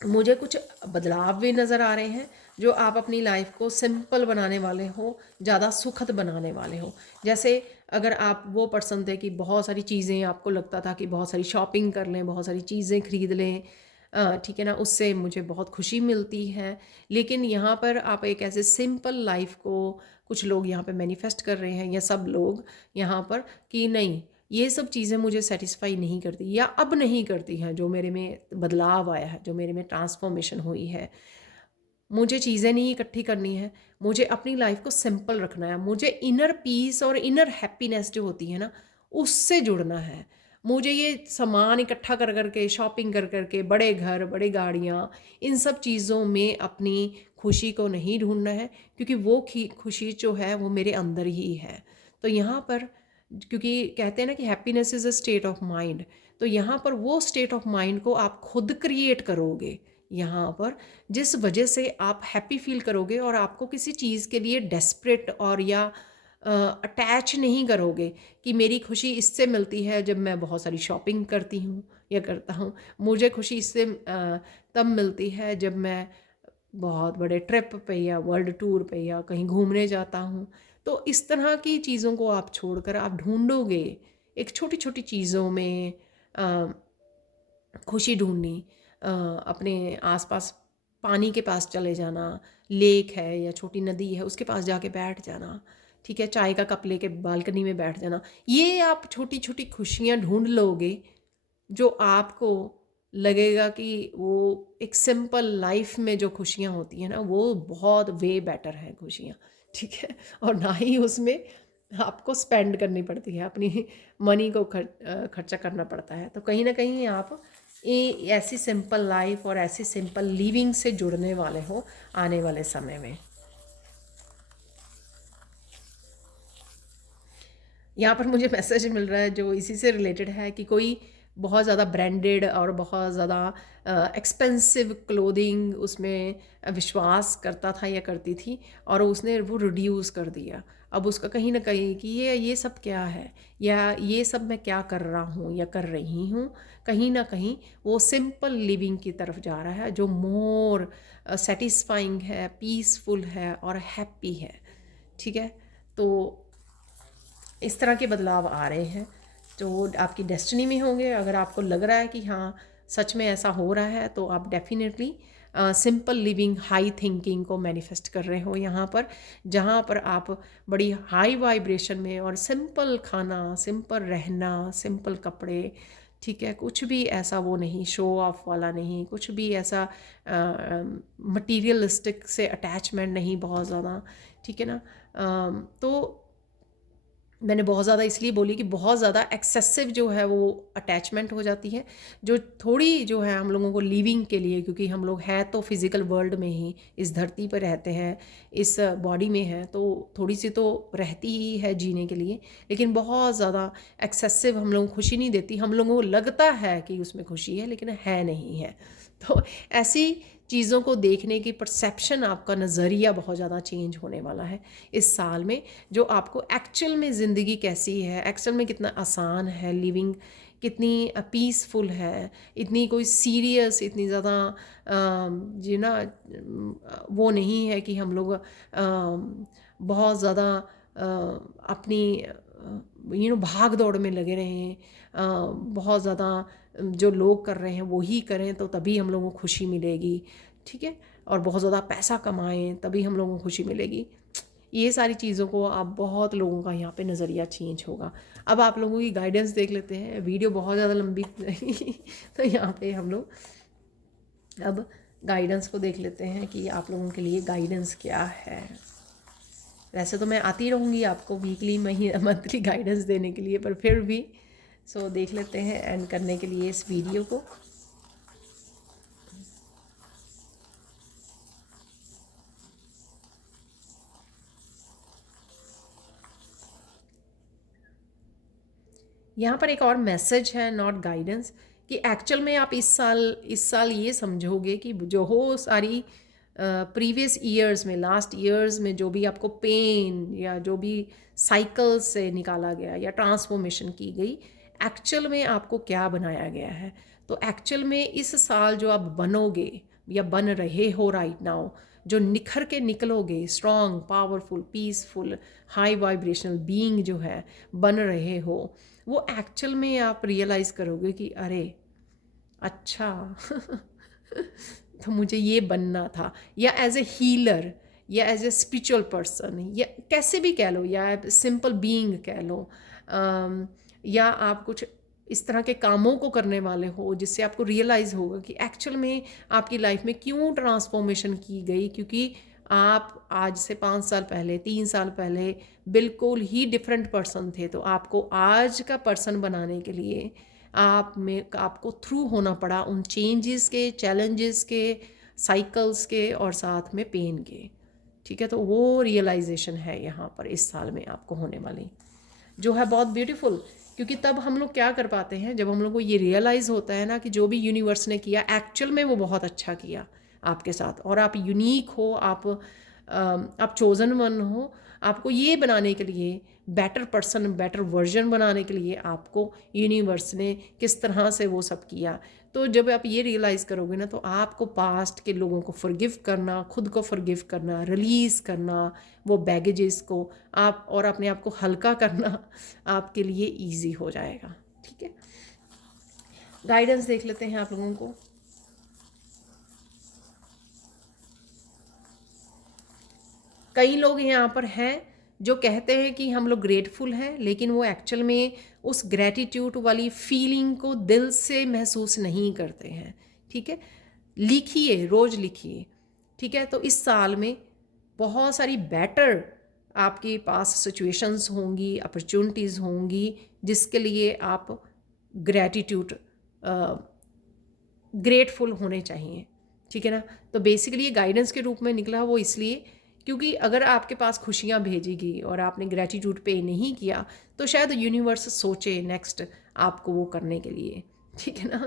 मुझे कुछ बदलाव भी नज़र आ रहे हैं जो आप अपनी लाइफ को सिंपल बनाने वाले हो, ज़्यादा सुखद बनाने वाले हो। जैसे अगर आप वो पर्सन थे कि बहुत सारी चीज़ें, आपको लगता था कि बहुत सारी शॉपिंग कर लें, बहुत सारी चीज़ें खरीद लें, ठीक है ना, उससे मुझे बहुत खुशी मिलती है। लेकिन यहाँ पर आप एक ऐसे सिंपल लाइफ को, कुछ लोग यहाँ पे मैनिफेस्ट कर रहे हैं या सब लोग यहाँ पर, कि नहीं, ये सब चीज़ें मुझे सेटिस्फाई नहीं करती या अब नहीं करती हैं। जो मेरे में बदलाव आया है, जो मेरे में ट्रांसफॉर्मेशन हुई है, मुझे चीज़ें नहीं इकट्ठी करनी है, मुझे अपनी लाइफ को सिंपल रखना है, मुझे इनर पीस और इनर हैप्पीनेस जो होती है ना, उससे जुड़ना है। मुझे ये सामान इकट्ठा कर करके, शॉपिंग कर करके, बड़े घर, बड़ी गाड़ियाँ, इन सब चीज़ों में अपनी खुशी को नहीं ढूंढना है, क्योंकि वो खुशी जो है वो मेरे अंदर ही है। तो यहाँ पर, क्योंकि कहते हैं ना कि happiness is a state of mind, तो यहाँ पर वो स्टेट ऑफ माइंड को आप खुद क्रिएट करोगे यहाँ पर, जिस वजह से आप हैप्पी फील करोगे और आपको किसी चीज़ के लिए डेस्परेट और या अटैच नहीं करोगे कि मेरी खुशी इससे मिलती है जब मैं बहुत सारी शॉपिंग करती हूँ या करता हूँ, मुझे खुशी इससे तब मिलती है जब मैं बहुत बड़े ट्रिप पे या वर्ल्ड टूर पे या कहीं घूमने जाता हूँ। तो इस तरह की चीज़ों को आप छोड़कर आप ढूंढोगे एक छोटी छोटी चीज़ों में खुशी ढूँढनी, अपने आसपास पानी के पास चले जाना, लेक है या छोटी नदी है उसके पास जाके बैठ जाना, ठीक है, चाय का कप लेके बालकनी में बैठ जाना। ये आप छोटी छोटी खुशियाँ ढूंढ लोगे जो आपको लगेगा कि वो एक सिंपल लाइफ में जो खुशियाँ होती हैं ना, वो बहुत वे बेटर है खुशियाँ, ठीक है। और ना ही उसमें आपको स्पेंड करनी पड़ती है, अपनी मनी को खर्चा करना पड़ता है। तो कहीं ना कहीं आप ऐसी सिंपल लाइफ और ऐसी सिंपल लिविंग से जुड़ने वाले हो आने वाले समय में। यहाँ पर मुझे मैसेज मिल रहा है जो इसी से रिलेटेड है कि कोई बहुत ज़्यादा ब्रांडेड और बहुत ज़्यादा एक्सपेंसिव क्लोथिंग उसमें विश्वास करता था या करती थी, और उसने वो रिड्यूस कर दिया। अब उसका कहीं ना कहीं कि ये सब क्या है, या ये सब मैं क्या कर रहा हूँ या कर रही हूँ, कहीं ना कहीं वो सिंपल लिविंग की तरफ जा रहा है जो मोर सेटिस्फाइंग है, पीसफुल है और हैप्पी है, ठीक है। तो इस तरह के बदलाव आ रहे हैं जो आपकी डेस्टिनी में होंगे। अगर आपको लग रहा है कि हाँ सच में ऐसा हो रहा है, तो आप definitely simple living, high thinking को मैनिफेस्ट कर रहे हो यहाँ पर, जहाँ पर आप बड़ी हाई वाइब्रेशन में और सिंपल खाना, सिंपल रहना, सिंपल कपड़े, ठीक है, कुछ भी ऐसा वो नहीं, शो ऑफ वाला नहीं, कुछ भी ऐसा मटीरियलिस्टिक से अटैचमेंट नहीं बहुत ज़्यादा, ठीक है ना। तो मैंने बहुत ज़्यादा इसलिए बोली कि बहुत ज़्यादा एक्सेसिव जो है वो अटैचमेंट हो जाती है, जो थोड़ी जो है हम लोगों को लिविंग के लिए, क्योंकि हम लोग हैं तो फिज़िकल वर्ल्ड में ही, इस धरती पर रहते हैं, इस बॉडी में हैं, तो थोड़ी सी तो रहती ही है जीने के लिए, लेकिन बहुत ज़्यादा एक्सेसिव हम लोगों को खुशी नहीं देती। हम लोगों को लगता है कि उसमें खुशी है लेकिन है नहीं है। तो ऐसी चीज़ों को देखने की परसेप्शन, आपका नज़रिया बहुत ज़्यादा चेंज होने वाला है इस साल में, जो आपको एक्चुअल में ज़िंदगी कैसी है, एक्चुअल में कितना आसान है लिविंग, कितनी पीसफुल है, इतनी कोई सीरियस, इतनी ज़्यादा जी ना, वो नहीं है कि हम लोग बहुत ज़्यादा अपनी भाग दौड़ में लगे रहें, बहुत ज़्यादा जो लोग कर रहे हैं वो ही करें तो तभी हम लोगों को खुशी मिलेगी, ठीक है, और बहुत ज़्यादा पैसा कमाएं तभी हम लोगों को खुशी मिलेगी। ये सारी चीज़ों को आप बहुत लोगों का यहाँ पे नज़रिया चेंज होगा। अब आप लोगों की गाइडेंस देख लेते हैं, वीडियो बहुत ज़्यादा लंबी तो यहाँ पे हम लोग अब गाइडेंस को देख लेते हैं कि आप लोगों के लिए गाइडेंस क्या है। वैसे तो मैं आती रहूँगी आपको वीकली मंथली गाइडेंस देने के लिए, पर फिर भी देख लेते हैं एंड करने के लिए इस वीडियो को। यहाँ पर एक और मैसेज है, नॉट गाइडेंस, कि एक्चुअल में आप इस साल ये समझोगे कि जो हो सारी प्रीवियस ईयर्स में, लास्ट ईयर्स में जो भी आपको पेन या जो भी साइकिल से निकाला गया या ट्रांसफॉर्मेशन की गई, एक्चुअल में आपको क्या बनाया गया है। तो एक्चुअल में इस साल जो आप बनोगे या बन रहे हो राइट नाउ, जो निखर के निकलोगे, strong, powerful, peaceful, high vibrational being जो है बन रहे हो, वो एक्चुअल में आप रियलाइज़ करोगे कि अरे अच्छा तो मुझे ये बनना था। या एज ए हीलर या एज ए स्पिरिचुअल पर्सन, या कैसे भी कह लो, या सिंपल बीइंग कह लो, या आप कुछ इस तरह के कामों को करने वाले हो जिससे आपको रियलाइज़ होगा कि एक्चुअल में आपकी लाइफ में क्यों ट्रांसफॉर्मेशन की गई, क्योंकि आप आज से 5 साल पहले, 3 साल पहले बिल्कुल ही डिफरेंट पर्सन थे। तो आपको आज का पर्सन बनाने के लिए आपको थ्रू होना पड़ा उन चेंजेस के, चैलेंजेस के, साइकिल्स के और साथ में पेन के, ठीक है। तो वो रियलाइजेशन है यहाँ पर इस साल में आपको होने वाली, जो है बहुत ब्यूटीफुल। क्योंकि तब हम लोग क्या कर पाते हैं, जब हम लोग को ये रियलाइज़ होता है ना कि जो भी यूनिवर्स ने किया एक्चुअल में वो बहुत अच्छा किया आपके साथ, और आप यूनिक हो, आप चोज़न वन हो। आपको ये बनाने के लिए, बेटर पर्सन, बेटर वर्जन बनाने के लिए आपको यूनिवर्स ने किस तरह से वो सब किया। तो जब आप ये रियलाइज़ करोगे ना, तो आपको पास्ट के लोगों को फॉरगिव करना, खुद को फॉरगिव करना, रिलीज़ करना वो बैगेजेस को, आप और अपने आप को हल्का करना आपके लिए ईजी हो जाएगा, ठीक है। गाइडेंस देख लेते हैं आप लोगों को। कई लोग यहाँ पर हैं जो कहते हैं कि हम लोग ग्रेटफुल हैं, लेकिन वो एक्चुअल में उस ग्रेटिट्यूड वाली फीलिंग को दिल से महसूस नहीं करते हैं, ठीक है। लिखिए, रोज़ लिखिए, ठीक है। तो इस साल में बहुत सारी बेटर आपके पास सिचुएशंस होंगी, अपॉर्चुनिटीज़ होंगी जिसके लिए आप ग्रेटिट्यूड, ग्रेटफुल होने चाहिए, ठीक है ना। तो बेसिकली ये गाइडेंस के रूप में निकला वो इसलिए क्योंकि अगर आपके पास खुशियाँ भेजेगी और आपने ग्रेटिट्यूड पे नहीं किया, तो शायद यूनिवर्स सोचे नेक्स्ट आपको वो करने के लिए, ठीक है ना,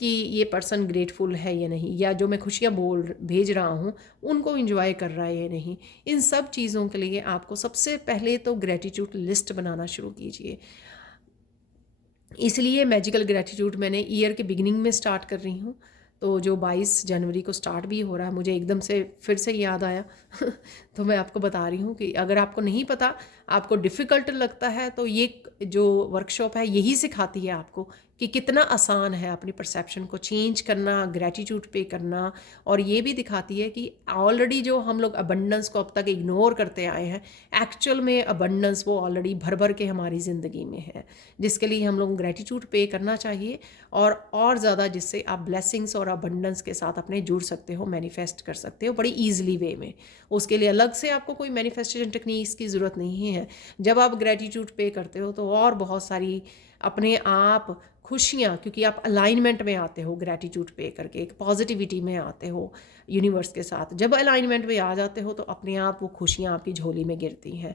कि ये पर्सन ग्रेटफुल है या नहीं, या जो मैं खुशियाँ भेज रहा हूँ उनको इंजॉय कर रहा है या नहीं। इन सब चीज़ों के लिए आपको सबसे पहले तो ग्रेटिट्यूड लिस्ट बनाना शुरू कीजिए। इसलिए मैजिकल ग्रेटिट्यूड मैंने ईयर के बिगिनिंग में स्टार्ट कर रही हूँ। तो जो 22 जनवरी को स्टार्ट भी हो रहा है, मुझे एकदम से फिर से याद आया तो मैं आपको बता रही हूँ कि अगर आपको नहीं पता, आपको डिफ़िकल्ट लगता है, तो ये जो वर्कशॉप है यही सिखाती है आपको कि कितना आसान है अपनी परसेप्शन को चेंज करना, ग्रेटिट्यूड पे करना। और ये भी दिखाती है कि ऑलरेडी जो हम लोग अबंडेंस को अब तक इग्नोर करते आए हैं, एक्चुअल में अबंडेंस वो ऑलरेडी भर भर के हमारी ज़िंदगी में है, जिसके लिए हम लोग ग्रेटिट्यूड पे करना चाहिए और ज़्यादा, जिससे आप ब्लेसिंग्स और अबंडेंस के साथ अपने जुड़ सकते हो, मैनिफेस्ट कर सकते हो बड़ी ईजिली वे में। उसके लिए अलग से आपको कोई मैनिफेस्टेशन टेक्निक्स की ज़रूरत नहीं है। जब आप ग्रेटिट्यूड पे करते हो तो और बहुत सारी अपने आप खुशियाँ, क्योंकि आप अलाइनमेंट में आते हो ग्रेटिट्यूड पे करके, एक पॉजिटिविटी में आते हो यूनिवर्स के साथ। जब अलाइनमेंट में आ जाते हो तो अपने आप वो खुशियाँ आपकी झोली में गिरती हैं।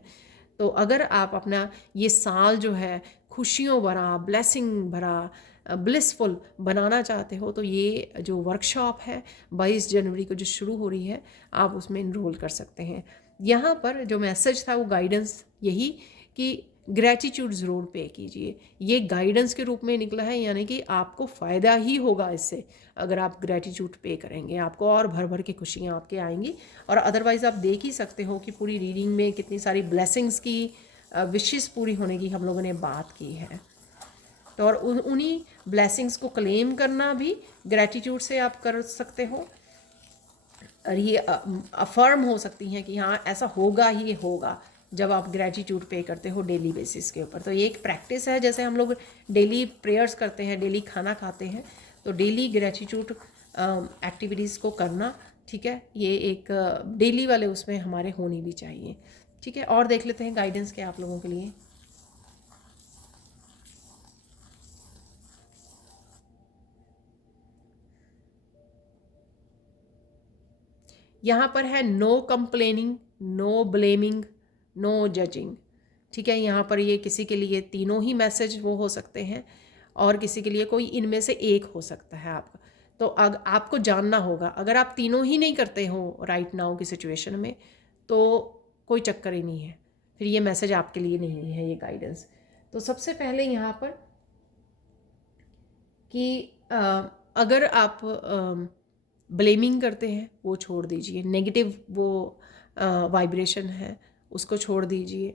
तो अगर आप अपना ये साल जो है खुशियों भरा, ब्लेसिंग भरा, ब्लिसफुल बनाना चाहते हो, तो ये जो वर्कशॉप है 22 जनवरी को जो शुरू हो रही है, आप उसमें इनरोल कर सकते हैं। यहाँ पर जो मैसेज था वो गाइडेंस यही कि ग्रेटिट्यूड ज़रूर पे कीजिए। ये गाइडेंस के रूप में निकला है, यानी कि आपको फ़ायदा ही होगा इससे। अगर आप ग्रेटिट्यूड पे करेंगे, आपको और भर भर के खुशियाँ आपके आएंगी। और अदरवाइज़ आप देख ही सकते हो कि पूरी रीडिंग में कितनी सारी ब्लेसिंग्स की, विशेस पूरी होने की हम लोगों ने बात की है। तो और उन्हीं ब्लेसिंग्स को क्लेम करना भी ग्रैटिट्यूड से आप कर सकते हो, और ये अफर्म हो सकती हैं कि हाँ ऐसा होगा ही होगा जब आप ग्रैटिट्यूड पे करते हो डेली बेसिस के ऊपर। तो ये एक प्रैक्टिस है, जैसे हम लोग डेली प्रेयर्स करते हैं, डेली खाना खाते हैं, तो डेली ग्रैटिट्यूड एक्टिविटीज़ को करना, ठीक है, ये एक डेली वाले उसमें हमारे होनी भी चाहिए, ठीक है। और देख लेते हैं गाइडेंस के आप लोगों के लिए। यहाँ पर है no complaining, no blaming, no judging, ठीक है। यहाँ पर ये किसी के लिए तीनों ही मैसेज वो हो सकते हैं, और किसी के लिए कोई इनमें से एक हो सकता है आपका। तो आपको जानना होगा, अगर आप तीनों ही नहीं करते हो राइट नाउ की सिचुएशन में, तो कोई चक्कर ही नहीं है, फिर ये मैसेज आपके लिए नहीं है, ये गाइडेंस। तो सबसे पहले यहाँ पर कि अगर आप ब्लेमिंग करते हैं वो छोड़ दीजिए, नेगेटिव वो वाइब्रेशन है उसको छोड़ दीजिए।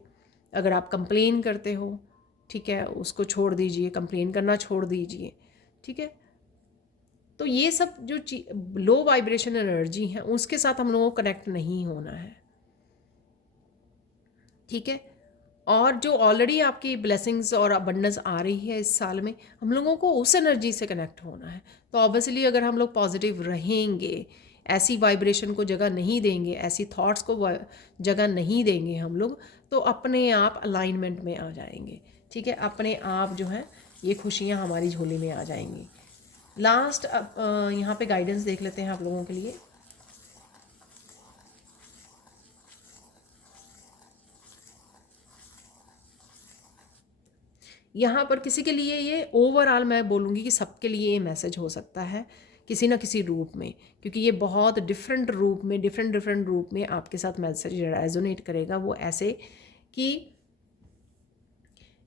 अगर आप कंप्लेन करते हो, ठीक है, उसको छोड़ दीजिए, कंप्लेन करना छोड़ दीजिए, ठीक है। तो ये सब जो लो वाइब्रेशन एनर्जी है उसके साथ हम लोगों को कनेक्ट नहीं होना है, ठीक है। और जो ऑलरेडी आपकी ब्लेसिंग्स और अबंडेंस आ रही है इस साल में, हम लोगों को उस एनर्जी से कनेक्ट होना है। तो ऑब्वियसली अगर हम लोग पॉजिटिव रहेंगे, ऐसी वाइब्रेशन को जगह नहीं देंगे, ऐसी थॉट्स को जगह नहीं देंगे हम लोग, तो अपने आप अलाइनमेंट में आ जाएंगे, ठीक है। अपने आप जो है ये खुशियाँ हमारी झोली में आ जाएंगी। लास्ट यहाँ पे गाइडेंस देख लेते हैं आप लोगों के लिए। यहाँ पर किसी के लिए ये ओवरऑल मैं बोलूँगी कि सबके लिए ये मैसेज हो सकता है किसी ना किसी रूप में, क्योंकि ये बहुत डिफरेंट रूप में, डिफरेंट रूप में आपके साथ मैसेज रेजोनेट करेगा। वो ऐसे कि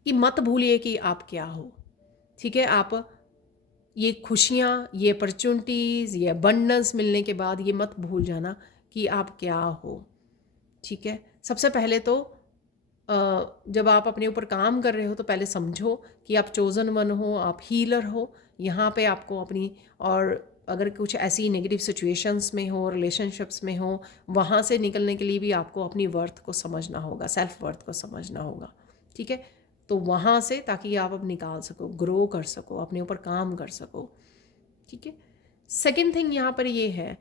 मत भूलिए कि आप क्या हो, ठीक है। आप ये खुशियाँ, ये अपॉर्चुनिटीज़, ये अबंडेंस मिलने के बाद ये मत भूल जाना कि आप क्या हो, ठीक है। सबसे पहले तो जब आप अपने ऊपर काम कर रहे हो तो पहले समझो कि आप चोज़न वन हो, आप हीलर हो। यहाँ पे आपको अपनी, और अगर कुछ ऐसी नेगेटिव सिचुएशंस में हो, रिलेशनशिप्स में हो, वहाँ से निकलने के लिए भी आपको अपनी वर्थ को समझना होगा, सेल्फ वर्थ को समझना होगा, ठीक है। तो वहाँ से ताकि आप अब निकाल सको, ग्रो कर सको, अपने ऊपर काम कर सको, ठीक है। सेकेंड थिंग यहाँ पर ये है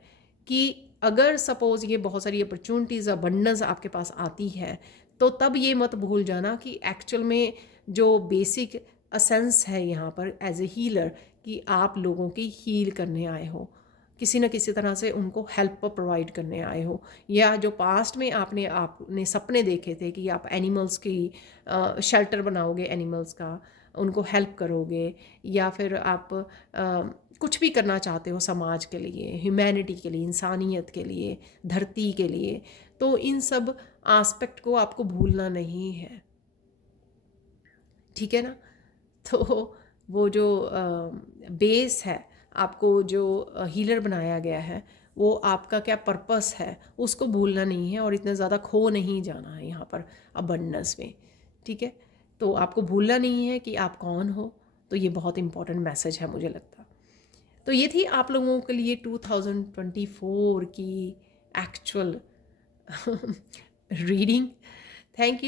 कि अगर सपोज़ ये बहुत सारी अपॉर्चुनिटीज़, अबंडेंस आपके पास आती है, तो तब ये मत भूल जाना कि एक्चुअल में जो बेसिक असेंस है यहाँ पर एज ए हीलर, कि आप लोगों की हील करने आए हो, किसी न किसी तरह से उनको हेल्प प्रोवाइड करने आए हो। या जो पास्ट में आपने सपने देखे थे कि आप एनिमल्स की शेल्टर बनाओगे, एनिमल्स का उनको हेल्प करोगे, या फिर आप कुछ भी करना चाहते हो समाज के लिए, ह्यूमैनिटी के लिए, इंसानियत के लिए, धरती के लिए, तो इन सब आस्पेक्ट को आपको भूलना नहीं है, ठीक है ना। तो वो जो बेस है, आपको जो हीलर बनाया गया है, वो आपका क्या पर्पस है उसको भूलना नहीं है, और इतना ज़्यादा खो नहीं जाना है यहाँ पर अबंडेंस में, ठीक है। तो आपको भूलना नहीं है कि आप कौन हो। तो ये बहुत इंपॉर्टेंट मैसेज है मुझे लगता। तो ये थी आप लोगों के लिए 2024 की actual reading. Thank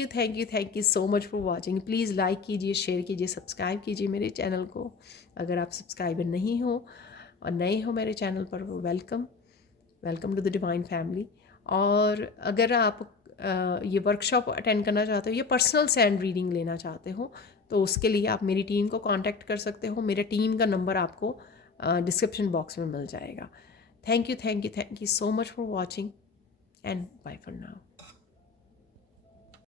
you so much for watching. Please like कीजिए, शेयर कीजिए, सब्सक्राइब कीजिए मेरे चैनल को। अगर आप सब्सक्राइबर नहीं हो और नए हो मेरे चैनल पर, welcome to the divine family. और अगर आप ये वर्कशॉप अटेंड करना चाहते हो, ये पर्सनल सैंड रीडिंग लेना चाहते हो, तो उसके लिए आप मेरी टीम को कांटेक्ट कर सकते हो। मेरे टीम का नंबर आपको डिस्क्रिप्शन बॉक्स में मिल जाएगा। Thank you so much for watching and bye for now.